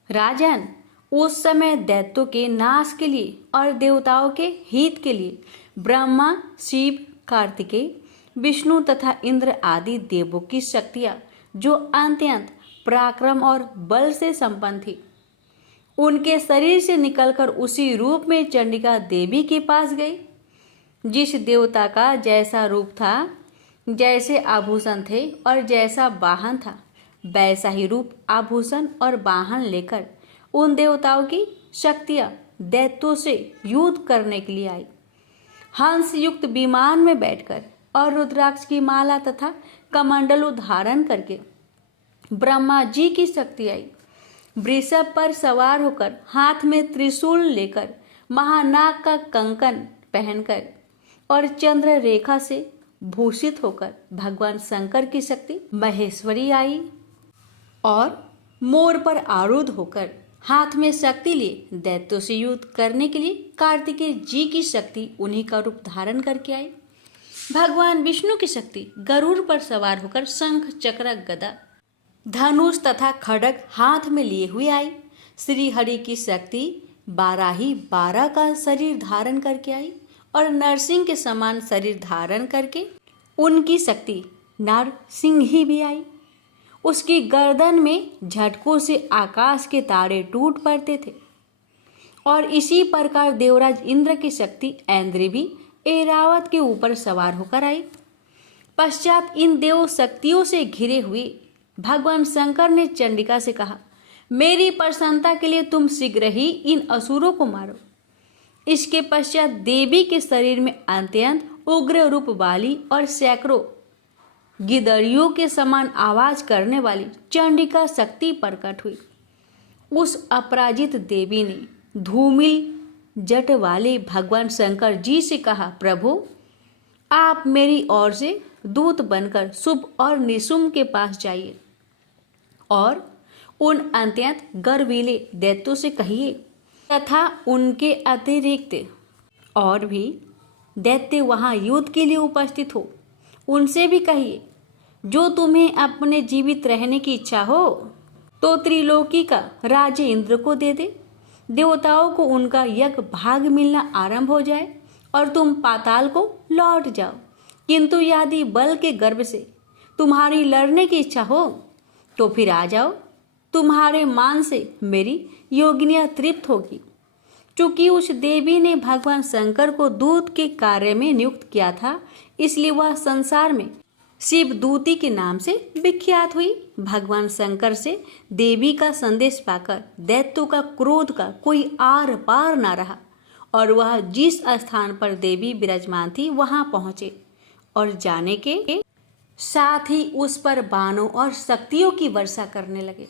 राजन, उस समय दैत्यों के नाश के लिए और देवताओं के हित के लिए ब्रह्मा, शिव, कार्तिकेय, विष्णु तथा इंद्र आदि देवों की शक्तियां जो अत्यंत पराक्रम और बल से संपन्न थी, उनके शरीर से निकलकर उसी रूप में चंडिका देवी के पास गई। जिस देवता का जैसा रूप था, जैसे आभूषण थे और जैसा वाहन था, वैसा ही रूप, आभूषण और वाहन लेकर उन देवताओं की शक्तियां दैत्यों से युद्ध करने के लिए आई। हंस युक्त विमान में बैठकर और रुद्राक्ष की माला तथा कमंडलु धारण करके ब्रह्मा जी की शक्ति आई। वृषभ पर सवार होकर, हाथ में त्रिशूल लेकर, महानाग का कंकन पहनकर और चंद्र रेखा से भूषित होकर भगवान शंकर की शक्ति महेश्वरी आई। और मोर पर आरूढ़ होकर हाथ में शक्ति लिए दैत्यों से युद्ध करने के लिए कार्तिकेय जी की शक्ति उन्हीं का रूप धारण करके आई। भगवान विष्णु की शक्ति गरुड़ पर सवार होकर शंख, चक्र, गदा, धनुष तथा खड्ग हाथ में लिए हुए आई। श्री हरि की शक्ति बाराही 12 का शरीर धारण करके आई और नरसिंह के समान शरीर धारण करके उनकी शक्ति नरसिंही भी आई। उसकी गर्दन में झटकों से आकाश के तारे टूट पड़ते थे। और इसी प्रकार देवराज इंद्र की शक्ति ऐन्द्री भी ऐरावत के ऊपर सवार होकर आई। पश्चात इन देव शक्तियों से घिरे हुए भगवान शंकर ने चंडिका से कहा, मेरी प्रसन्नता के लिए तुम शीघ्र ही इन असुरों को मारो। इसके पश्चात देवी के शरीर में अत्यंत उग्र रूप वाली और सैकड़ों गिदड़ियों के समान आवाज करने वाली चंडिका शक्ति प्रकट हुई। उस अपराजित देवी ने धूमिल जट वाले भगवान शंकर जी से कहा, प्रभु आप मेरी ओर से दूत बनकर शुभ और निशुम्भ के पास जाइए और उन अत्यंत गर्वीले दैत्यों से कहिए तथा उनके अतिरिक्त और भी दैत्य वहां युद्ध के लिए उपस्थित हो, उनसे भी कहिए, जो तुम्हें अपने जीवित रहने की इच्छा हो तो त्रिलोकी का राज्य इंद्र को दे दे। देवताओं को उनका यज्ञ भाग मिलना आरंभ हो जाए और तुम पाताल को लौट जाओ। किंतु यदि बल के गर्भ से तुम्हारी लड़ने की इच्छा हो तो फिर आ जाओ, तुम्हारे मान से मेरी योगिनियां तृप्त होगी। चूंकि उस देवी ने भगवान शंकर को दूत के कार्य में नियुक्त किया था, इसलिए वह संसार में शिवदूती के नाम से विख्यात हुई। भगवान शंकर से देवी का संदेश पाकर दैत्यों का क्रोध का कोई आर पार न रहा और वह जिस स्थान पर देवी विराजमान थी वहां पहुंचे और जाने के साथ ही उस पर बाणों और शक्तियों की वर्षा करने लगे।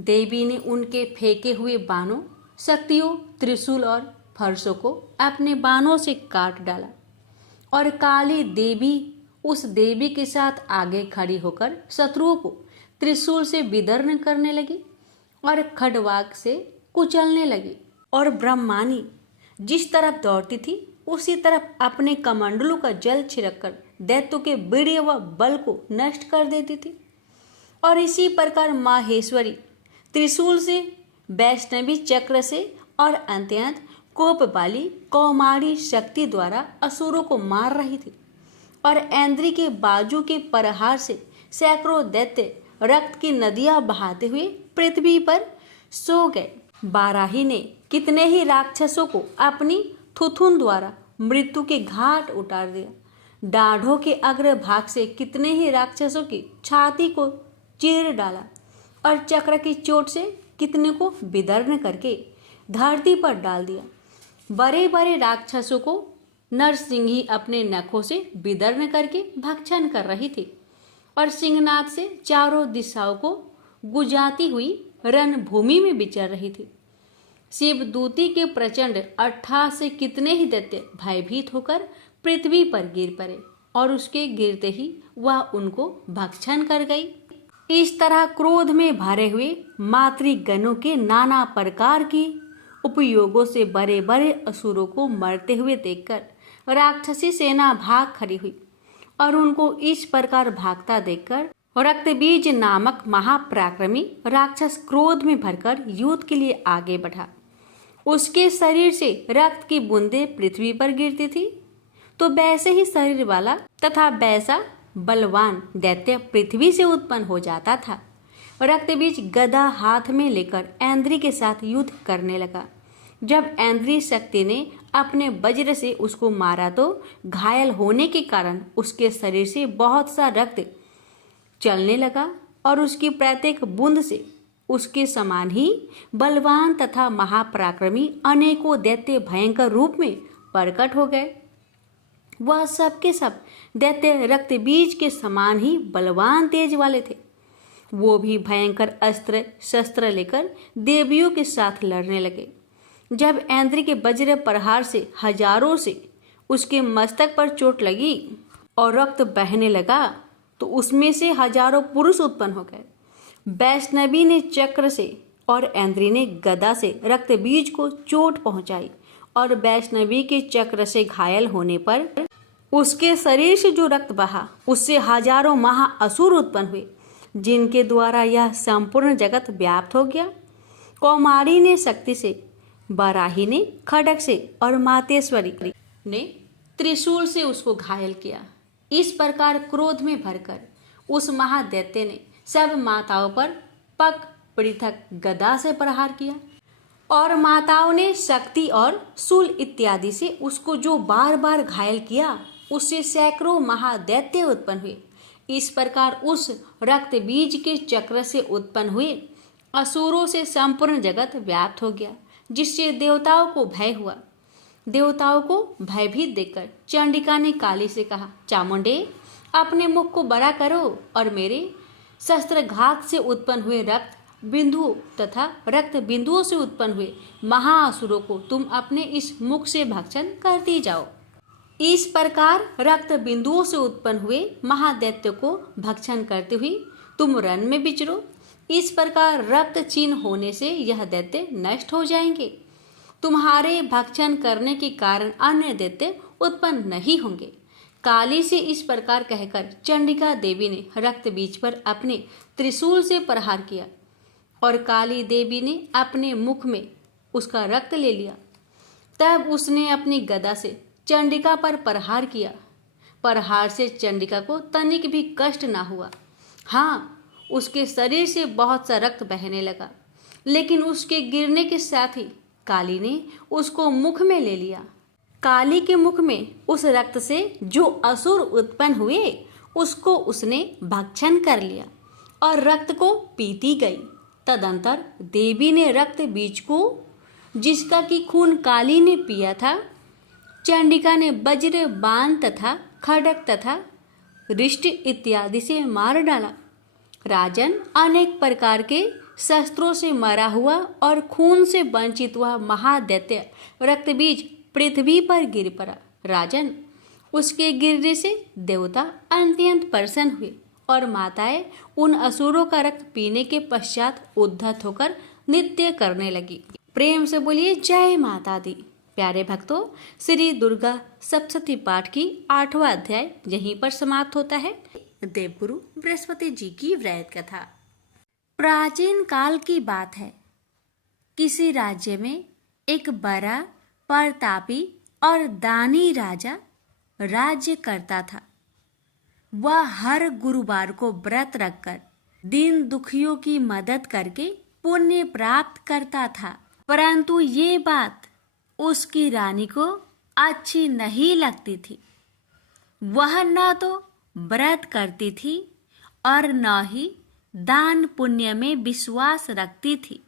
देवी ने उनके फेंके हुए बाणों, शक्तियों, त्रिशूल और फरसों को अपने बाणों से काट डाला और काली देवी उस देवी के साथ आगे खड़ी होकर शत्रुओं को त्रिशूल से विदर्न करने लगी और खड्वाक से कुचलने लगी। और ब्रह्मानी जिस तरफ दौड़ती थी उसी तरफ अपने कमंडलों का जल छिड़ककर दैत्यों के वीर्य व बल को नष्ट कर देती थी। और इसी प्रकार माहेश्वरी त्रिशूल से, वैष्णवी चक्र से और अत्यंत कोप वाली कौमारी शक्ति द्वारा असुरों को मार रही थी। और ऐन्द्री के बाजू के प्रहार से सैकड़ों दैत्य रक्त की नदियां बहाते हुए पृथ्वी पर सो गए। बाराही ने कितने ही राक्षसों को अपनी थुथुन द्वारा मृत्यु के घाट उतार दिया। दाढ़ों के अग्रभाग से कितने ही राक्षसों की छाती को चीर डाला और चक्र की चोट से कितने को विदर्न करके धरती पर डाल दिया। बड़े बड़े राक्षसों को नरसिंही अपने नखों से विदर्न करके भक्षण कर रही थी और सिंहनाद से चारों दिशाओं को गुजाती हुई रणभूमि में विचर रही थी। शिवदूती के प्रचंड अट्ठास से कितने ही दैत्य भयभीत होकर पृथ्वी पर गिर पड़े और उसके गिरते ही वह उनको भक्षण कर गई। इस तरह क्रोध में भरे हुए मातृगणों के नाना प्रकार की उपयोगों से बड़े बड़े असुरों को मरते हुए देखकर राक्षसी सेना भाग खड़ी हुई और उनको इस प्रकार भागता देखकर रक्तबीज नामक महापराक्रमी राक्षस क्रोध में भरकर युद्ध के लिए आगे बढ़ा। उसके शरीर से रक्त की बूंदें पृथ्वी पर गिरती थी तो वैसे ही शरीर वाला तथा वैसा बलवान दैत्य पृथ्वी से उत्पन्न हो जाता था। रक्तबीज गदा हाथ में लेकर ऐन्द्री के साथ युद्ध करने लगा। जब ऐन्द्री शक्ति ने अपने वज्र से उसको मारा तो घायल होने के कारण उसके शरीर से बहुत सा रक्त चलने लगा और उसकी प्रत्येक बूंद से उसके समान ही बलवान तथा महापराक्रमी अनेकों दैत्य भयंकर रूप में प्रकट हो गए। वह सब के सब दैत्य रक्त बीज के समान ही बलवान तेज वाले थे। वो भी भयंकर अस्त्र शस्त्र लेकर देवियों के साथ लड़ने लगे। जब ऐन्द्र के वज्र प्रहार से हजारों से उसके मस्तक पर चोट लगी और रक्त बहने लगा तो उसमें से हजारों पुरुष उत्पन्न हो गए। वैष्णवी ने चक्र से और ऐन्द्री ने गदा से रक्त बीज को चोट पहुंचाई और वैष्णवी के चक्र से घायल होने पर उसके शरीर से जो रक्त बहा उससे हजारों महाअसुर उत्पन्न हुए, जिनके द्वारा यह संपूर्ण जगत व्याप्त हो गया। कौमारी ने शक्ति से, बराही ने खड्ग से और मातेश्वरी ने त्रिशूल से उसको घायल किया। इस प्रकार क्रोध में भरकर उस महादैत्य ने सब माताओं पर पग पृथक गदा से प्रहार किया और माताओं ने शक्ति और शूल इत्यादि से उसको जो बार बार घायल किया, उससे सैकड़ों महादैत्य उत्पन्न हुए। इस प्रकार उस रक्त बीज के चक्र से उत्पन्न हुए असुरों से संपूर्ण जगत व्याप्त हो गया, जिससे देवताओं को भय हुआ। देवताओं को भयभीत देखकर चंडिका ने काली से कहा, चामुंडे, अपने मुख को बड़ा करो और मेरे शस्त्रघात से उत्पन्न हुए रक्त बिंदुओं तथा रक्त बिंदुओं से उत्पन्न हुए महाअसुरों को तुम अपने इस मुख से भक्षण करती जाओ। इस प्रकार रक्त बिंदुओं से उत्पन्न हुए महादैत्य को भक्षण करते हुए तुम रण में विचरो। इस प्रकार रक्त क्षीण होने से यह दैत्य नष्ट हो जाएंगे। तुम्हारे भक्षण करने के कारण अन्य दैत्य उत्पन्न नहीं होंगे। काली से इस प्रकार कहकर चंडिका देवी ने रक्त बीज पर अपने त्रिशूल से प्रहार किया और काली देवी ने अपने मुख में उसका रक्त ले लिया। तब उसने अपनी गदा से चंडिका पर प्रहार किया। प्रहार से चंडिका को तनिक भी कष्ट ना हुआ। हाँ, उसके शरीर से बहुत सा रक्त बहने लगा, लेकिन उसके गिरने के साथ ही काली ने उसको मुख में ले लिया। काली के मुख में उस रक्त से जो असुर उत्पन्न हुए उसको उसने भक्षण कर लिया और रक्त को पीती गई। तदंतर देवी ने रक्त बीज को, जिसका कि खून काली ने पिया था, चंडिका ने वज्र बाण तथा खड्ग तथा रिष्ट इत्यादि से मार डाला। राजन, अनेक प्रकार के शस्त्रों से मरा हुआ और खून से वंचित हुआ महादैत्य रक्तबीज पृथ्वी पर गिर पड़ा। राजन, उसके गिरने से देवता अत्यंत प्रसन्न हुए और माताएं उन असुरों का रक्त पीने के पश्चात उद्धत होकर नृत्य करने लगी। प्रेम से बोलिए जय माता दी। प्यारे भक्तों, श्री दुर्गा सप्तशती पाठ की 8वां अध्याय यहीं पर समाप्त होता है। देवगुरु बृहस्पति जी की व्रत कथा। प्राचीन काल की बात है। किसी राज्य में एक बड़ा प्रतापी और दानी राजा राज्य करता था। वह हर गुरुवार को व्रत रखकर दीन दुखियों की मदद करके पुण्य प्राप्त करता था। परंतु ये बात उसकी रानी को अच्छी नहीं लगती थी। वह न तो व्रत करती थी और न ही दान पुण्य में विश्वास रखती थी।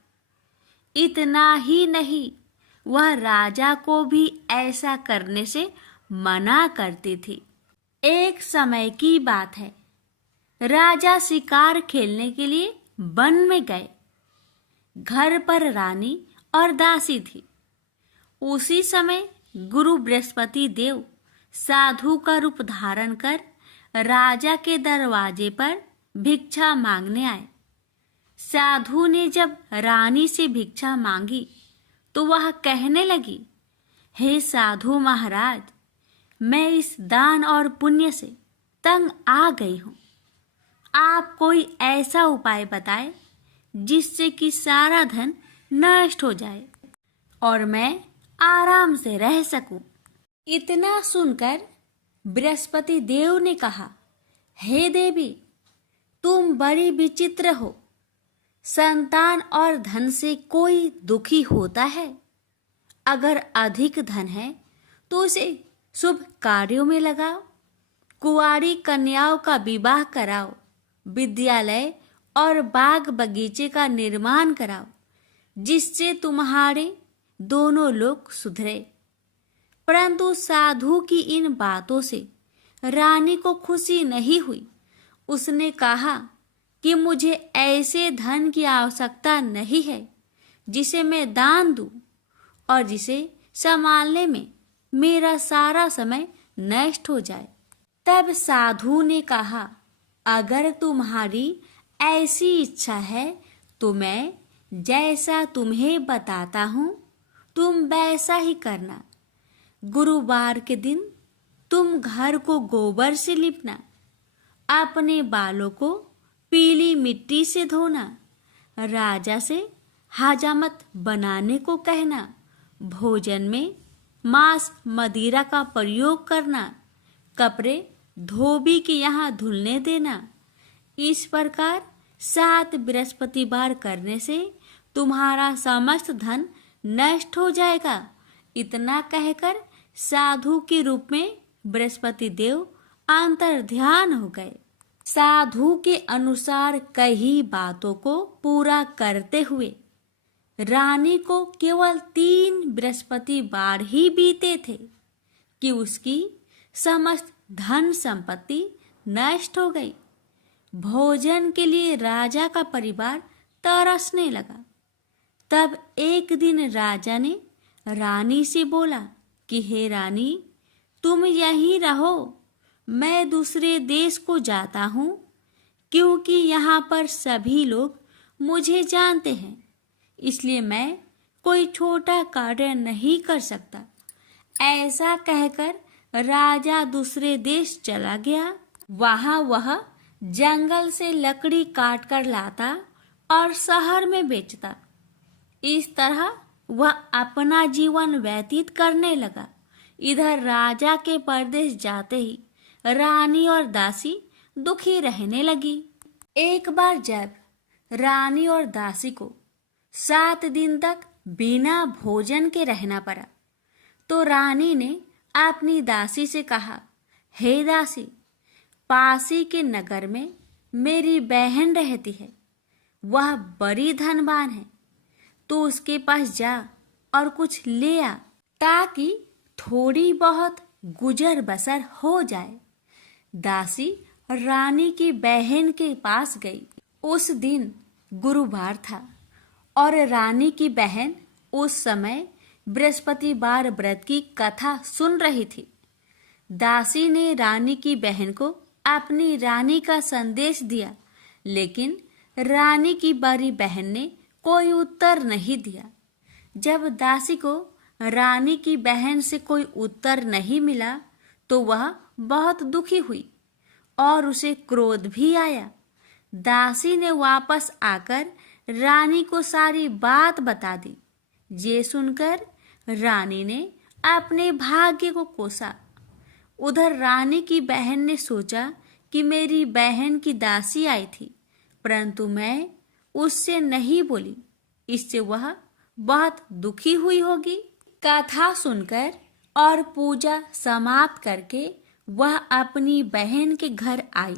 इतना ही नहीं, वह राजा को भी ऐसा करने से मना करती थी। एक समय की बात है। राजा शिकार खेलने के लिए वन में गए। घर पर रानी और दासी थी। उसी समय गुरु बृहस्पति देव साधु का रूप धारण कर राजा के दरवाजे पर भिक्षा मांगने आए। साधु ने जब रानी से भिक्षा मांगी तो वह कहने लगी, हे साधु महाराज, मैं इस दान और पुण्य से तंग आ गई हूँ। आप कोई ऐसा उपाय बताएं जिससे कि सारा धन नष्ट हो जाए और मैं आराम से रह सकूं। इतना सुनकर बृहस्पति देव ने कहा, हे देवी, तुम बड़ी विचित्र हो। संतान और धन से कोई दुखी होता है? अगर अधिक धन है तो उसे शुभ कार्यों में लगाओ, कुंवारी कन्याओं का विवाह कराओ, विद्यालय और बाग बगीचे का निर्माण कराओ, जिससे तुम्हारे दोनों लोग सुधरे। परंतु साधु की इन बातों से रानी को खुशी नहीं हुई। उसने कहा कि मुझे ऐसे धन की आवश्यकता नहीं है जिसे मैं दान दूं और जिसे संभालने में मेरा सारा समय नष्ट हो जाए। तब साधु ने कहा, अगर तुम्हारी ऐसी इच्छा है तो मैं जैसा तुम्हें बताता हूँ तुम वैसा ही करना। गुरुवार के दिन तुम घर को गोबर से लिपना, अपने बालों को पीली मिट्टी से धोना, राजा से हजामत बनाने को कहना, भोजन में मांस मदिरा का प्रयोग करना, कपड़े धोबी के यहाँ धुलने देना। इस प्रकार 7 बृहस्पतिवार करने से तुम्हारा समस्त धन नष्ट हो जाएगा। इतना कहकर साधु के रूप में बृहस्पति देव अंतर्ध्यान हो गए। साधु के अनुसार कई बातों को पूरा करते हुए रानी को केवल 3 बृहस्पतिवार ही बीते थे कि उसकी समस्त धन संपत्ति नष्ट हो गई। भोजन के लिए राजा का परिवार तरसने लगा। तब एक दिन राजा ने रानी से बोला कि हे रानी, तुम यहीं रहो, मैं दूसरे देश को जाता हूँ, क्योंकि यहाँ पर सभी लोग मुझे जानते हैं, इसलिए मैं कोई छोटा कार्य नहीं कर सकता। ऐसा कहकर राजा दूसरे देश चला गया। वहाँ वह जंगल से लकड़ी काट कर लाता और शहर में बेचता। इस तरह वह अपना जीवन व्यतीत करने लगा। इधर राजा के परदेश जाते ही रानी और दासी दुखी रहने लगी। एक बार जब रानी और दासी को 7 दिन तक बिना भोजन के रहना पड़ा, तो रानी ने अपनी दासी से कहा, हे दासी, पासी के नगर में मेरी बहन रहती है, वह बड़ी धनवान है, तो उसके पास जा और कुछ ले आ, ताकि थोड़ी बहुत गुजर बसर हो जाए। दासी रानी की बहन के पास गई। उस दिन गुरुवार था और रानी की बहन उस समय बृहस्पतिवार व्रत की कथा सुन रही थी। दासी ने रानी की बहन को अपनी रानी का संदेश दिया, लेकिन रानी की बड़ी बहन ने कोई उत्तर नहीं दिया। जब दासी को रानी की बहन से कोई उत्तर नहीं मिला तो वह बहुत दुखी हुई और उसे क्रोध भी आया। दासी ने वापस आकर रानी को सारी बात बता दी। ये सुनकर रानी ने अपने भाग्य को कोसा। उधर रानी की बहन ने सोचा कि मेरी बहन की दासी आई थी, परंतु मैं उससे नहीं बोली, इससे वह बहुत दुखी हुई होगी। कथा सुनकर और पूजा समाप्त करके वह अपनी बहन के घर आई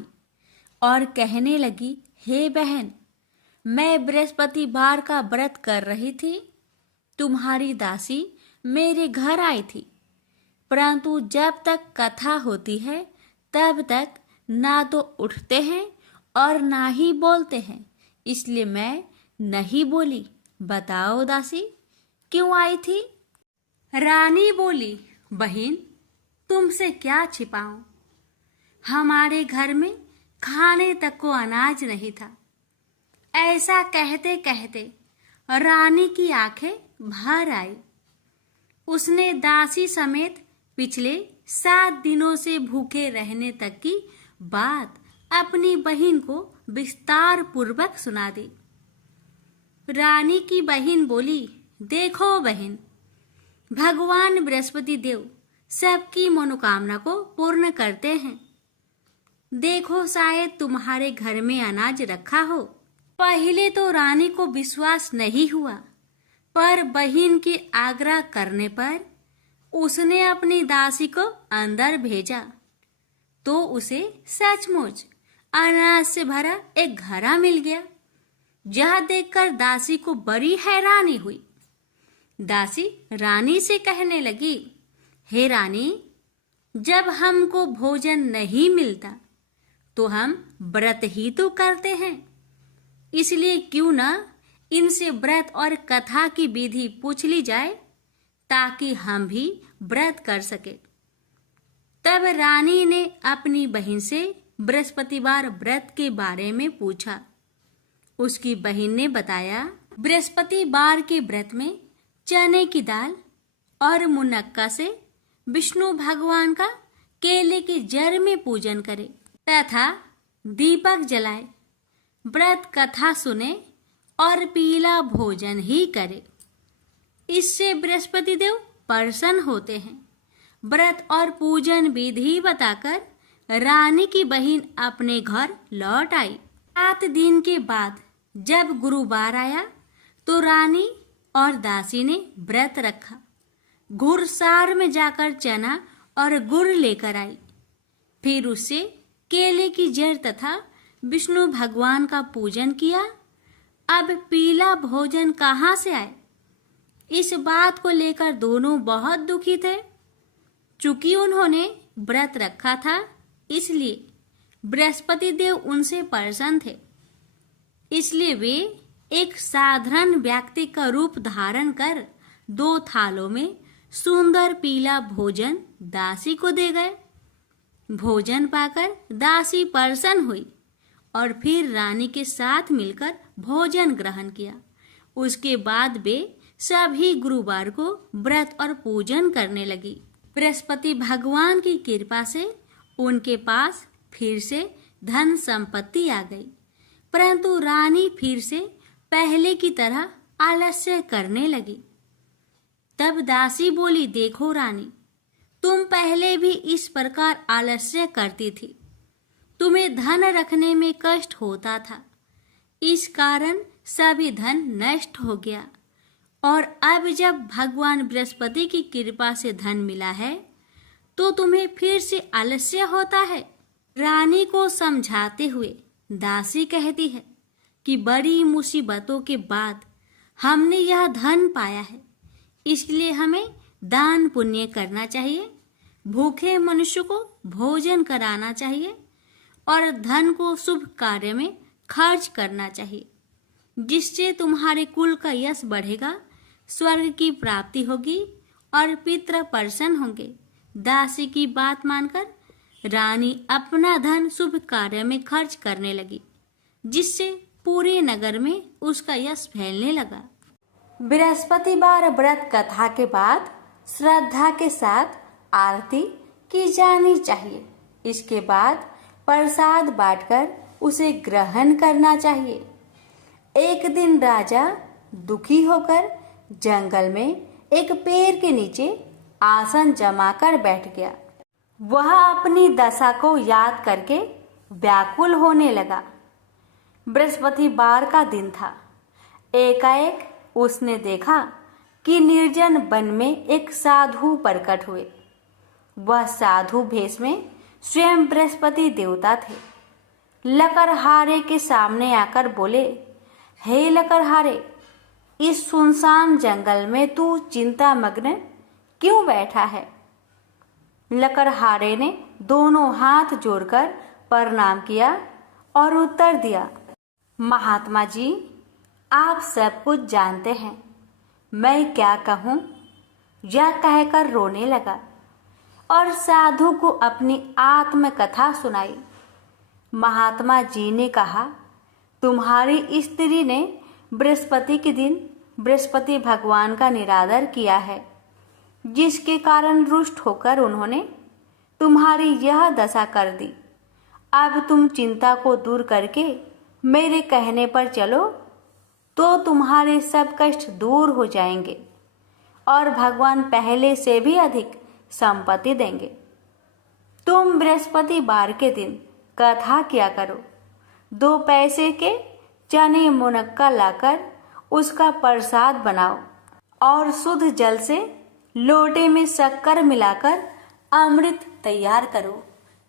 और कहने लगी, हे बहन, मैं बृहस्पतिवार का व्रत कर रही थी, तुम्हारी दासी मेरे घर आई थी, परंतु जब तक कथा होती है तब तक ना तो उठते हैं और ना ही बोलते हैं, इसलिए मैं नहीं बोली। बताओ दासी, क्यों आई थी? रानी बोली, बहन, तुमसे क्या छिपाऊं, हमारे घर में खाने तक को अनाज नहीं था। ऐसा कहते कहते रानी की आंखें भर आई। उसने दासी समेत पिछले 7 दिनों से भूखे रहने तक की बात अपनी बहन को विस्तार पूर्वक सुना दी। रानी की बहन बोली, देखो बहन, भगवान बृहस्पति देव सबकी मनोकामना को पूर्ण करते हैं। देखो, शायद तुम्हारे घर में अनाज रखा हो। पहले तो रानी को विश्वास नहीं हुआ, पर बहन के आग्रह करने पर उसने अपनी दासी को अंदर भेजा तो उसे सचमुच अनाज से भरा एक घड़ा मिल गया। यह देखकर दासी को बड़ी हैरानी हुई। दासी रानी से कहने लगी, हे रानी, जब हमको भोजन नहीं मिलता तो हम व्रत ही तो करते हैं, इसलिए क्यों ना इनसे व्रत और कथा की विधि पूछ ली जाए ताकि हम भी व्रत कर सके। तब रानी ने अपनी बहन से बृहस्पतिवार व्रत के बारे में पूछा। उसकी बहन ने बताया, बृहस्पतिवार के व्रत में चने की दाल और मुनक्का से विष्णु भगवान का केले के जड़ में पूजन करे तथा दीपक जलाए, व्रत कथा सुने और पीला भोजन ही करे। इससे बृहस्पति देव प्रसन्न होते हैं। व्रत और पूजन विधि बताकर रानी की बहन अपने घर लौट आई। 7 दिन के बाद जब गुरुवार आया तो रानी और दासी ने व्रत रखा। घुड़सार में जाकर चना और गुड़ लेकर आई। फिर उससे केले की जड़ तथा विष्णु भगवान का पूजन किया। अब पीला भोजन कहाँ से आए? इस बात को लेकर दोनों बहुत दुखी थे। चूंकि उन्होंने व्रत रखा था, इसलिए बृहस्पति देव उनसे प्रसन्न थे। इसलिए वे एक साधारण व्यक्ति का रूप धारण कर 2 थालों में सुंदर पीला भोजन दासी को दे गए। भोजन पाकर दासी प्रसन्न हुई और फिर रानी के साथ मिलकर भोजन ग्रहण किया। उसके बाद वे सभी गुरुवार को व्रत और पूजन करने लगी। बृहस्पति भगवान की कृपा से उनके पास फिर से धन संपत्ति आ गई, परंतु रानी फिर से पहले की तरह आलस्य करने लगी। तब दासी बोली, देखो रानी, तुम पहले भी इस प्रकार आलस्य करती थी। तुम्हें धन रखने में कष्ट होता था, इस कारण सभी धन नष्ट हो गया, और अब जब भगवान बृहस्पति की कृपा से धन मिला है तो तुम्हें फिर से आलस्य होता है। रानी को समझाते हुए दासी कहती है कि बड़ी मुसीबतों के बाद हमने यह धन पाया है, इसलिए हमें दान पुण्य करना चाहिए, भूखे मनुष्य को भोजन कराना चाहिए और धन को शुभ कार्य में खर्च करना चाहिए, जिससे तुम्हारे कुल का यश बढ़ेगा, स्वर्ग की प्राप्ति होगी और पितृ प्रसन्न होंगे। दासी की बात मानकर रानी अपना धन शुभ कार्य में खर्च करने लगी, जिससे पूरे नगर में उसका यश फैलने लगा। बृहस्पतिवार व्रत कथा के बाद श्रद्धा के साथ आरती की जानी चाहिए। इसके बाद प्रसाद बांटकर उसे ग्रहण करना चाहिए। एक दिन राजा दुखी होकर जंगल में एक पेड़ के नीचे आसन जमाकर बैठ गया। वह अपनी दशा को याद करके व्याकुल होने लगा। बृहस्पतिवार का दिन था। एकाएक उसने देखा कि निर्जन वन में एक साधु प्रकट हुए। वह साधु भेष में स्वयं बृहस्पति देवता थे। लकड़हारे के सामने आकर बोले, हे लकड़हारे, इस सुनसान जंगल में तू चिंता मग्न क्यों बैठा है? लकड़हारे ने दोनों हाथ जोड़कर प्रणाम किया और उत्तर दिया, महात्मा जी, आप सब कुछ जानते हैं, मैं क्या कहूँ? यह कहकर रोने लगा और साधु को अपनी आत्मकथा सुनाई। महात्मा जी ने कहा, तुम्हारी स्त्री ने बृहस्पति के दिन बृहस्पति भगवान का निरादर किया है, जिसके कारण रुष्ट होकर उन्होंने तुम्हारी यह दशा कर दी। अब तुम चिंता को दूर करके मेरे कहने पर चलो तो तुम्हारे सब कष्ट दूर हो जाएंगे और भगवान पहले से भी अधिक संपत्ति देंगे। तुम बृहस्पतिवार के दिन कथा किया करो। 2 पैसे के चने मुनक्का लाकर उसका प्रसाद बनाओ और शुद्ध जल से लोटे में शक्कर मिलाकर अमृत तैयार करो।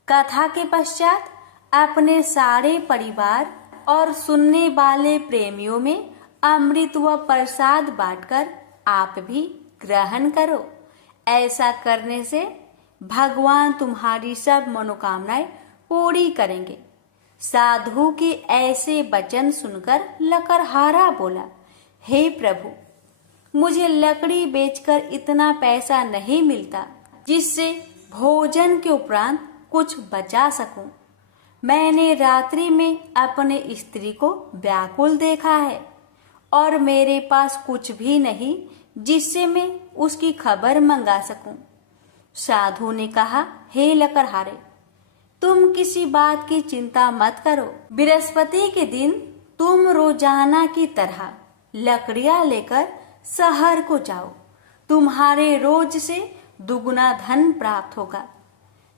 कथा के पश्चात अपने सारे परिवार और सुनने वाले प्रेमियों में अमृत व प्रसाद बांटकर आप भी ग्रहण करो। ऐसा करने से भगवान तुम्हारी सब मनोकामनाएं पूरी करेंगे। साधु के ऐसे वचन सुनकर लकड़हारा बोला, हे प्रभु, मुझे लकड़ी बेचकर इतना पैसा नहीं मिलता जिससे भोजन के उपरांत कुछ बचा सकूं। मैंने रात्रि में अपने स्त्री को व्याकुल देखा है और मेरे पास कुछ भी नहीं जिससे मैं उसकी खबर मंगा सकूं। साधु ने कहा, हे लकड़हारे, तुम किसी बात की चिंता मत करो। बृहस्पति के दिन तुम रोजाना की तरह लकड़ियां लेकर शहर को जाओ। तुम्हारे रोज से दुगुना धन प्राप्त होगा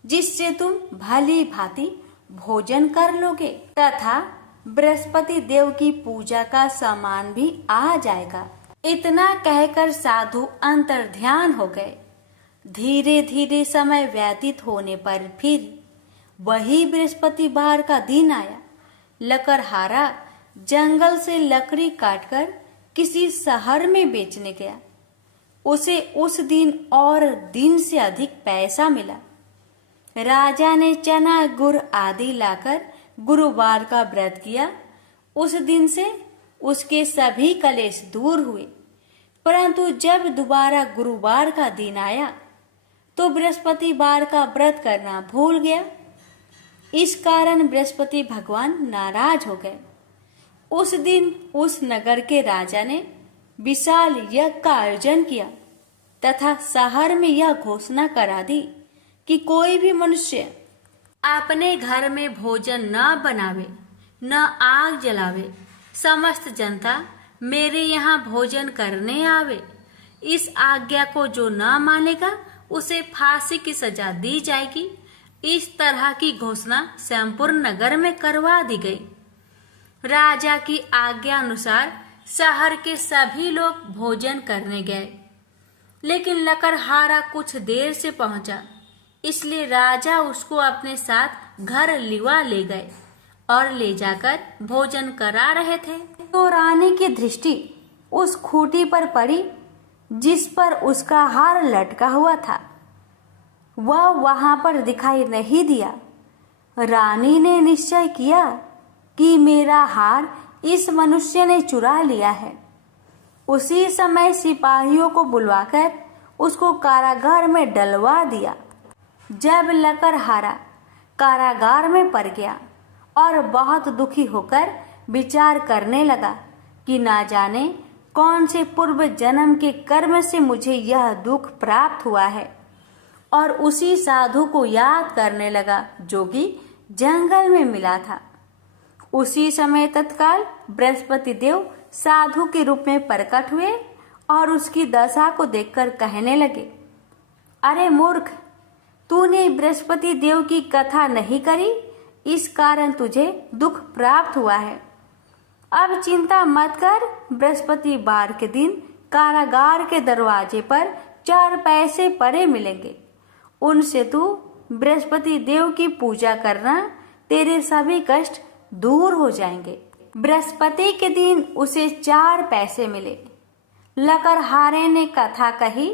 जिससे तुम भली भांति भोजन कर लोगे तथा बृहस्पति देव की पूजा का सामान भी आ जाएगा। इतना कहकर साधु अंतर्ध्यान हो गए। धीरे धीरे समय व्यतीत होने पर फिर वही बृहस्पतिवार का दिन आया। लकड़हारा जंगल से लकड़ी काटकर किसी शहर में बेचने गया। उसे उस दिन और दिन से अधिक पैसा मिला। राजा ने चना गुड़ आदि लाकर गुरुवार का व्रत किया। उस दिन से उसके सभी कलेश दूर हुए। परंतु जब दोबारा गुरुवार का दिन आया तो बृहस्पतिवार का व्रत करना भूल गया। इस कारण बृहस्पति भगवान नाराज हो गए। उस दिन उस नगर के राजा ने विशाल यज्ञ का आयोजन किया तथा शहर में यह घोषणा करा दी कि कोई भी मनुष्य अपने घर में भोजन न बनावे, न आग जलावे। समस्त जनता मेरे यहाँ भोजन करने आवे। इस आज्ञा को जो न मानेगा उसे फांसी की सजा दी जाएगी। इस तरह की घोषणा संपूर्ण नगर में करवा दी गई। राजा की आज्ञा अनुसार शहर के सभी लोग भोजन करने गए, लेकिन लकड़हारा कुछ देर से पहुंचा, इसलिए राजा उसको अपने साथ घर लिवा ले गए और ले जाकर भोजन करा रहे थे तो रानी की दृष्टि उस खूंटी पर पड़ी जिस पर उसका हार लटका हुआ था। वह वहां पर दिखाई नहीं दिया। रानी ने निश्चय किया कि मेरा हार इस मनुष्य ने चुरा लिया है। उसी समय सिपाहियों को बुलवाकर उसको कारागार में डलवा दिया। जब लकड़हारा कारागार में पड़ गया और बहुत दुखी होकर विचार करने लगा कि ना जाने कौन से पूर्व जन्म के कर्म से मुझे यह दुख प्राप्त हुआ है, और उसी साधु को याद करने लगा जो कि जंगल में मिला था। उसी समय तत्काल बृहस्पति देव साधु के रूप में प्रकट हुए और उसकी दशा को देखकर कहने लगे, अरे मूर्ख, तूने बृहस्पति देव की कथा नहीं करी, इस कारण तुझे दुख प्राप्त हुआ है। अब चिंता मत कर। बृहस्पतिवार के दिन कारागार के दरवाजे पर 4 पैसे पड़े मिलेंगे। उनसे तू बृहस्पति देव की पूजा करना, तेरे सभी कष्ट दूर हो जाएंगे। बृहस्पति के दिन उसे 4 पैसे मिले। लकड़हारे ने कथा कही।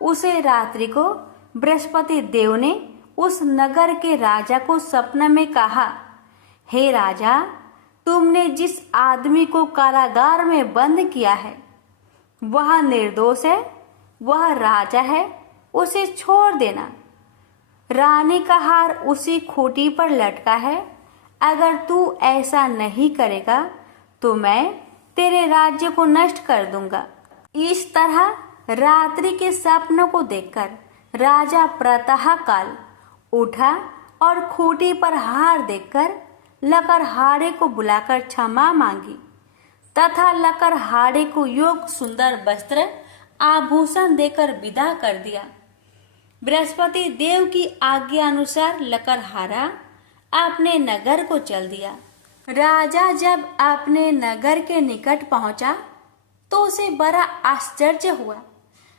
उसे रात्रि को बृहस्पति देव ने उस नगर के राजा को सपने में कहा, हे राजा, तुमने जिस आदमी को कारागार में बंद किया है वह निर्दोष है, वह राजा है, उसे छोड़ देना। रानी का हार उसी खूंटी पर लटका है। अगर तू ऐसा नहीं करेगा तो मैं तेरे राज्य को नष्ट कर दूंगा। इस तरह रात्रि के सपनों को देखकर राजा प्रातः काल उठा और खूंटी पर हार देखकर लकड़हारे को बुलाकर क्षमा मांगी तथा लकड़हारे को योग सुंदर वस्त्र आभूषण देकर विदा कर दिया। बृहस्पति देव की आज्ञा अनुसार लकड़हारा अपने नगर को चल दिया। राजा जब अपने नगर के निकट पहुंचा तो उसे बड़ा आश्चर्य हुआ।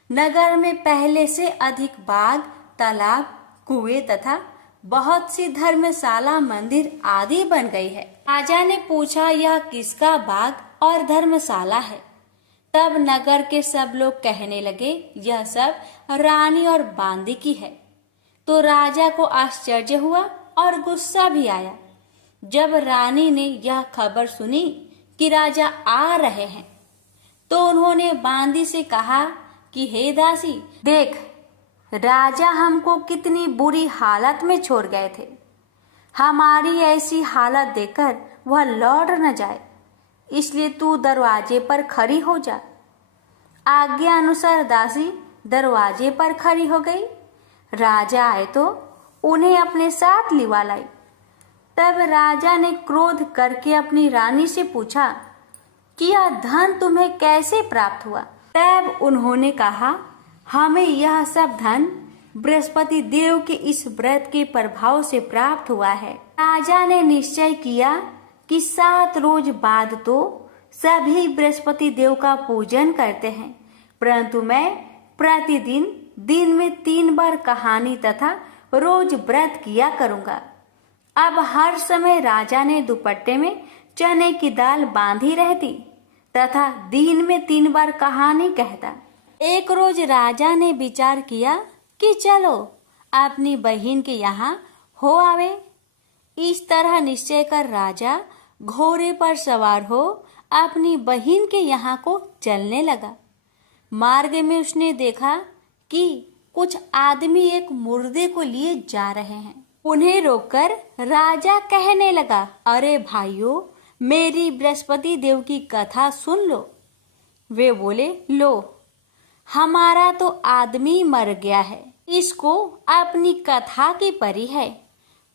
नगर में पहले से अधिक बाग, तालाब, कुएं तथा बहुत सी धर्मशाला, मंदिर आदि बन गई है। राजा ने पूछा, यह किसका बाग और धर्मशाला है? तब नगर के सब लोग कहने लगे, यह सब रानी और बांदी की है। तो राजा को आश्चर्य हुआ और गुस्सा भी आया। जब रानी ने यह खबर सुनी कि राजा आ रहे हैं, तो उन्होंने बांदी से कहा कि हे दासी, देख, राजा हमको कितनी बुरी हालत में छोड़ गए थे। हमारी ऐसी हालत देखकर वह लौट न जाए, इसलिए तू दरवाजे पर खड़ी हो जा। आज्ञा अनुसार दासी दरवाजे पर खड़ी हो गई। राजा आए तो उन्हें अपने साथ लिवा लाई। तब राजा ने क्रोध करके अपनी रानी से पूछा कि यह धन तुम्हें कैसे प्राप्त हुआ? तब उन्होंने कहा, हमें यह सब धन बृहस्पति देव के इस व्रत के प्रभाव से प्राप्त हुआ है। राजा ने निश्चय किया कि 7 रोज बाद तो सभी बृहस्पति देव का पूजन करते हैं, परंतु मैं प्रतिदिन दिन में 3 बार कहानी तथा रोज व्रत किया करूंगा। अब हर समय राजा ने दुपट्टे में चने की दाल बांधी रहती तथा दिन में 3 बार कहानी कहता। एक रोज राजा ने विचार किया कि चलो अपनी बहन के यहाँ हो आवे। इस तरह निश्चय कर राजा घोड़े पर सवार हो अपनी बहन के यहाँ को चलने लगा। मार्ग में उसने देखा कि कुछ आदमी एक मुर्दे को लिए जा रहे हैं। उन्हें रोककर राजा कहने लगा, अरे भाइयों, मेरी बृहस्पति देव की कथा सुन लो। वे बोले, लो, हमारा तो आदमी मर गया है, इसको अपनी कथा की परी है।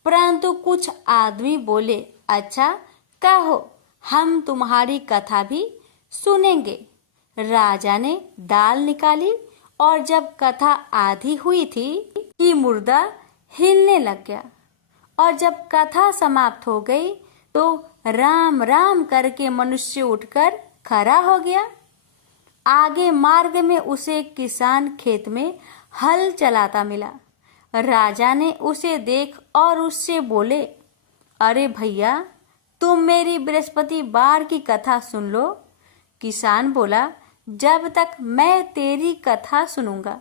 परंतु कुछ आदमी बोले, अच्छा कहो, हम तुम्हारी कथा भी सुनेंगे। राजा ने दाल निकाली और जब कथा आधी हुई थी कि मुर्दा हिलने लग गया, और जब कथा समाप्त हो गई तो राम राम करके मनुष्य उठकर खड़ा हो गया। आगे मार्ग में उसे किसान खेत में हल चलाता मिला। राजा ने उसे देख और उससे बोले, अरे भैया, तुम मेरी बृहस्पति बार की कथा सुन लो। किसान बोला, जब तक मैं तेरी कथा सुनूंगा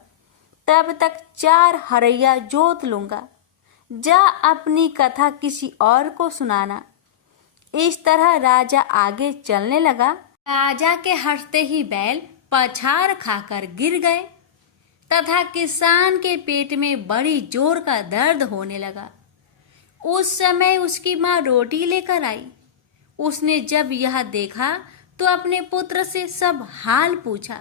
तब तक 4 हरैया जोत लूंगा। जा अपनी कथा किसी और को सुनाना। इस तरह राजा आगे चलने लगा। राजा के हंसते ही बैल पछाड़ खाकर गिर गए तथा किसान के पेट में बड़ी जोर का दर्द होने लगा। उस समय उसकी माँ रोटी लेकर आई। उसने जब यह देखा तो अपने पुत्र से सब हाल पूछा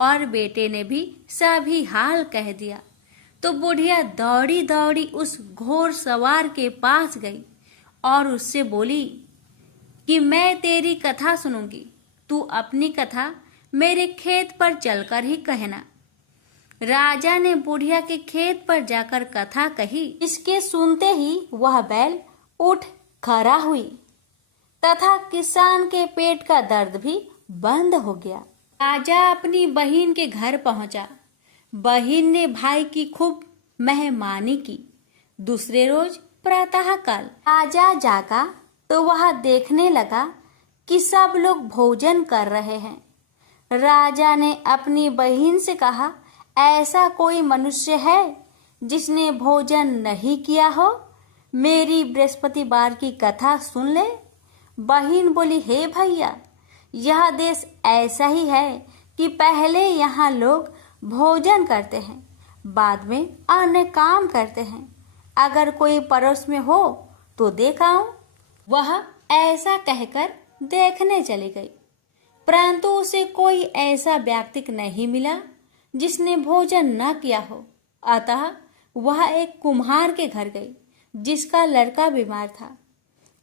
और बेटे ने भी सभी हाल कह दिया। तो बुढ़िया दौड़ी दौड़ी उस घोड़ सवार के पास गई और उससे बोली कि मैं तेरी कथा सुनूंगी, तू अपनी कथा मेरे खेत पर चलकर ही कहना। राजा ने बुढ़िया के खेत पर जाकर कथा कही। इसके सुनते ही वह बैल उठ खड़ा हुई तथा किसान के पेट का दर्द भी बंद हो गया। राजा अपनी बहन के घर पहुंचा। बहन ने भाई की खूब मेहमानी की। दूसरे रोज प्रातःकाल राजा जागा तो वह देखने लगा कि सब लोग भोजन कर रहे हैं। राजा ने अपनी बहन से कहा, ऐसा कोई मनुष्य है जिसने भोजन नहीं किया हो? मेरी बृहस्पति बार की कथा सुन ले। बहन बोली, हे भैया, यह देश ऐसा ही है कि पहले यहाँ लोग भोजन करते हैं, बाद में अन्य काम करते हैं। अगर कोई पड़ोस में हो तो देख आऊं। वह ऐसा कहकर देखने चली गई, परंतु उसे कोई ऐसा व्यक्ति नहीं मिला जिसने भोजन न किया हो। अतः वह एक कुम्हार के घर गई जिसका लड़का बीमार था।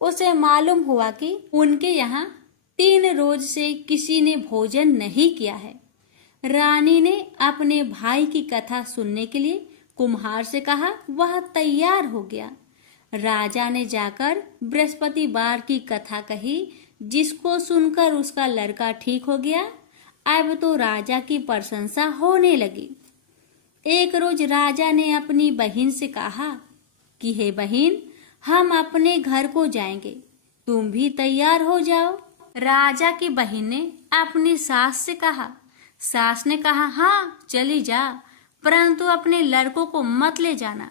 उसे मालूम हुआ कि उनके यहाँ 3 रोज से किसी ने भोजन नहीं किया है। रानी ने अपने भाई की कथा सुनने के लिए कुम्हार से कहा। वह तैयार हो गया। राजा ने जाकर बृहस्पति बार की कथा कही, जिसको सुनकर उसका लड़का ठीक हो गया। अब तो राजा की प्रशंसा होने लगी। एक रोज राजा ने अपनी बहन से कहा कि हे बहन, हम अपने घर को जाएंगे, तुम भी तैयार हो जाओ। राजा की बहन ने अपनी सास से कहा। सास ने कहा, हाँ चली जा, परंतु अपने लड़कों को मत ले जाना,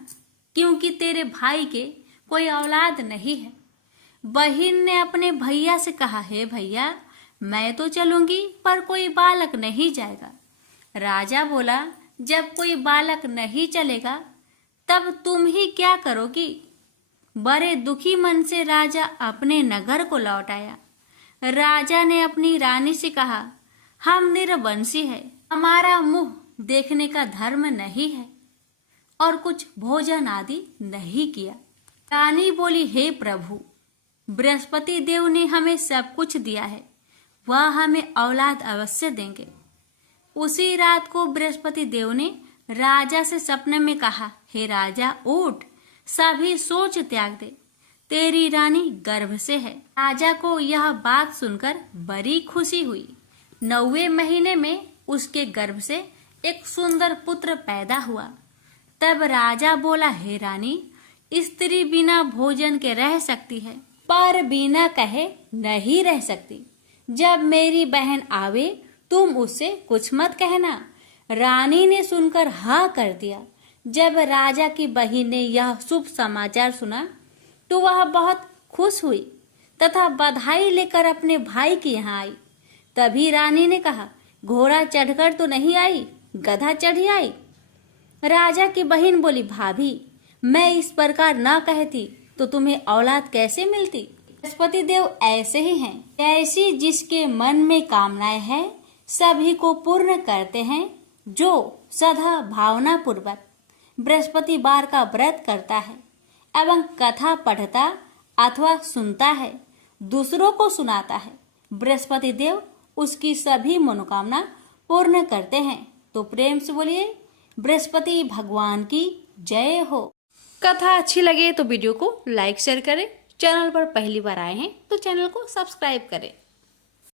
क्योंकि तेरे भाई के कोई औलाद नहीं है। बहन ने अपने भैया से कहा, हे भैया, मैं तो चलूंगी पर कोई बालक नहीं जाएगा। राजा बोला, जब कोई बालक नहीं चलेगा तब तुम ही क्या करोगी? बड़े दुखी मन से राजा अपने नगर को लौट आया। राजा ने अपनी रानी से कहा, हम निरवंशी है, हमारा मुंह देखने का धर्म नहीं है और कुछ भोजन आदि नहीं किया। रानी बोली, हे प्रभु, बृहस्पति देव ने हमें सब कुछ दिया है, वह हमें औलाद अवश्य देंगे। उसी रात को बृहस्पति देव ने राजा से सपने में कहा, हे राजा, उठ, सभी सोच त्याग दे, तेरी रानी गर्भ से है। राजा को यह बात सुनकर बड़ी खुशी हुई। 9वें महीने में उसके गर्भ से एक सुंदर पुत्र पैदा हुआ। तब राजा बोला, हे रानी, स्त्री बिना भोजन के रह सकती है, पर बिना कहे नहीं रह सकती। जब मेरी बहन आवे तुम उससे कुछ मत कहना। रानी ने सुनकर हाँ कर दिया। जब राजा की बहन ने यह शुभ समाचार सुना तो वह बहुत खुश हुई तथा बधाई लेकर अपने भाई के यहाँ आई। तभी रानी ने कहा, घोड़ा चढ़कर तो नहीं आई, गधा चढ़ी आई। राजा की बहन बोली, भाभी, मैं इस प्रकार न कहती तो तुम्हें औलाद कैसे मिलती? बृहस्पति देव ऐसे ही हैं, ऐसी जिसके मन में कामनाएं हैं सभी को पूर्ण करते हैं। जो सदा भावना पूर्वक बृहस्पतिवार का व्रत करता है एवं कथा पढ़ता अथवा सुनता है, दूसरों को सुनाता है, बृहस्पति देव उसकी सभी मनोकामना पूर्ण करते हैं। तो प्रेम से बोलिए, बृहस्पति भगवान की जय हो। कथा अच्छी लगे तो वीडियो को लाइक शेयर करें। चैनल पर पहली बार आए हैं तो चैनल को सब्सक्राइब करें।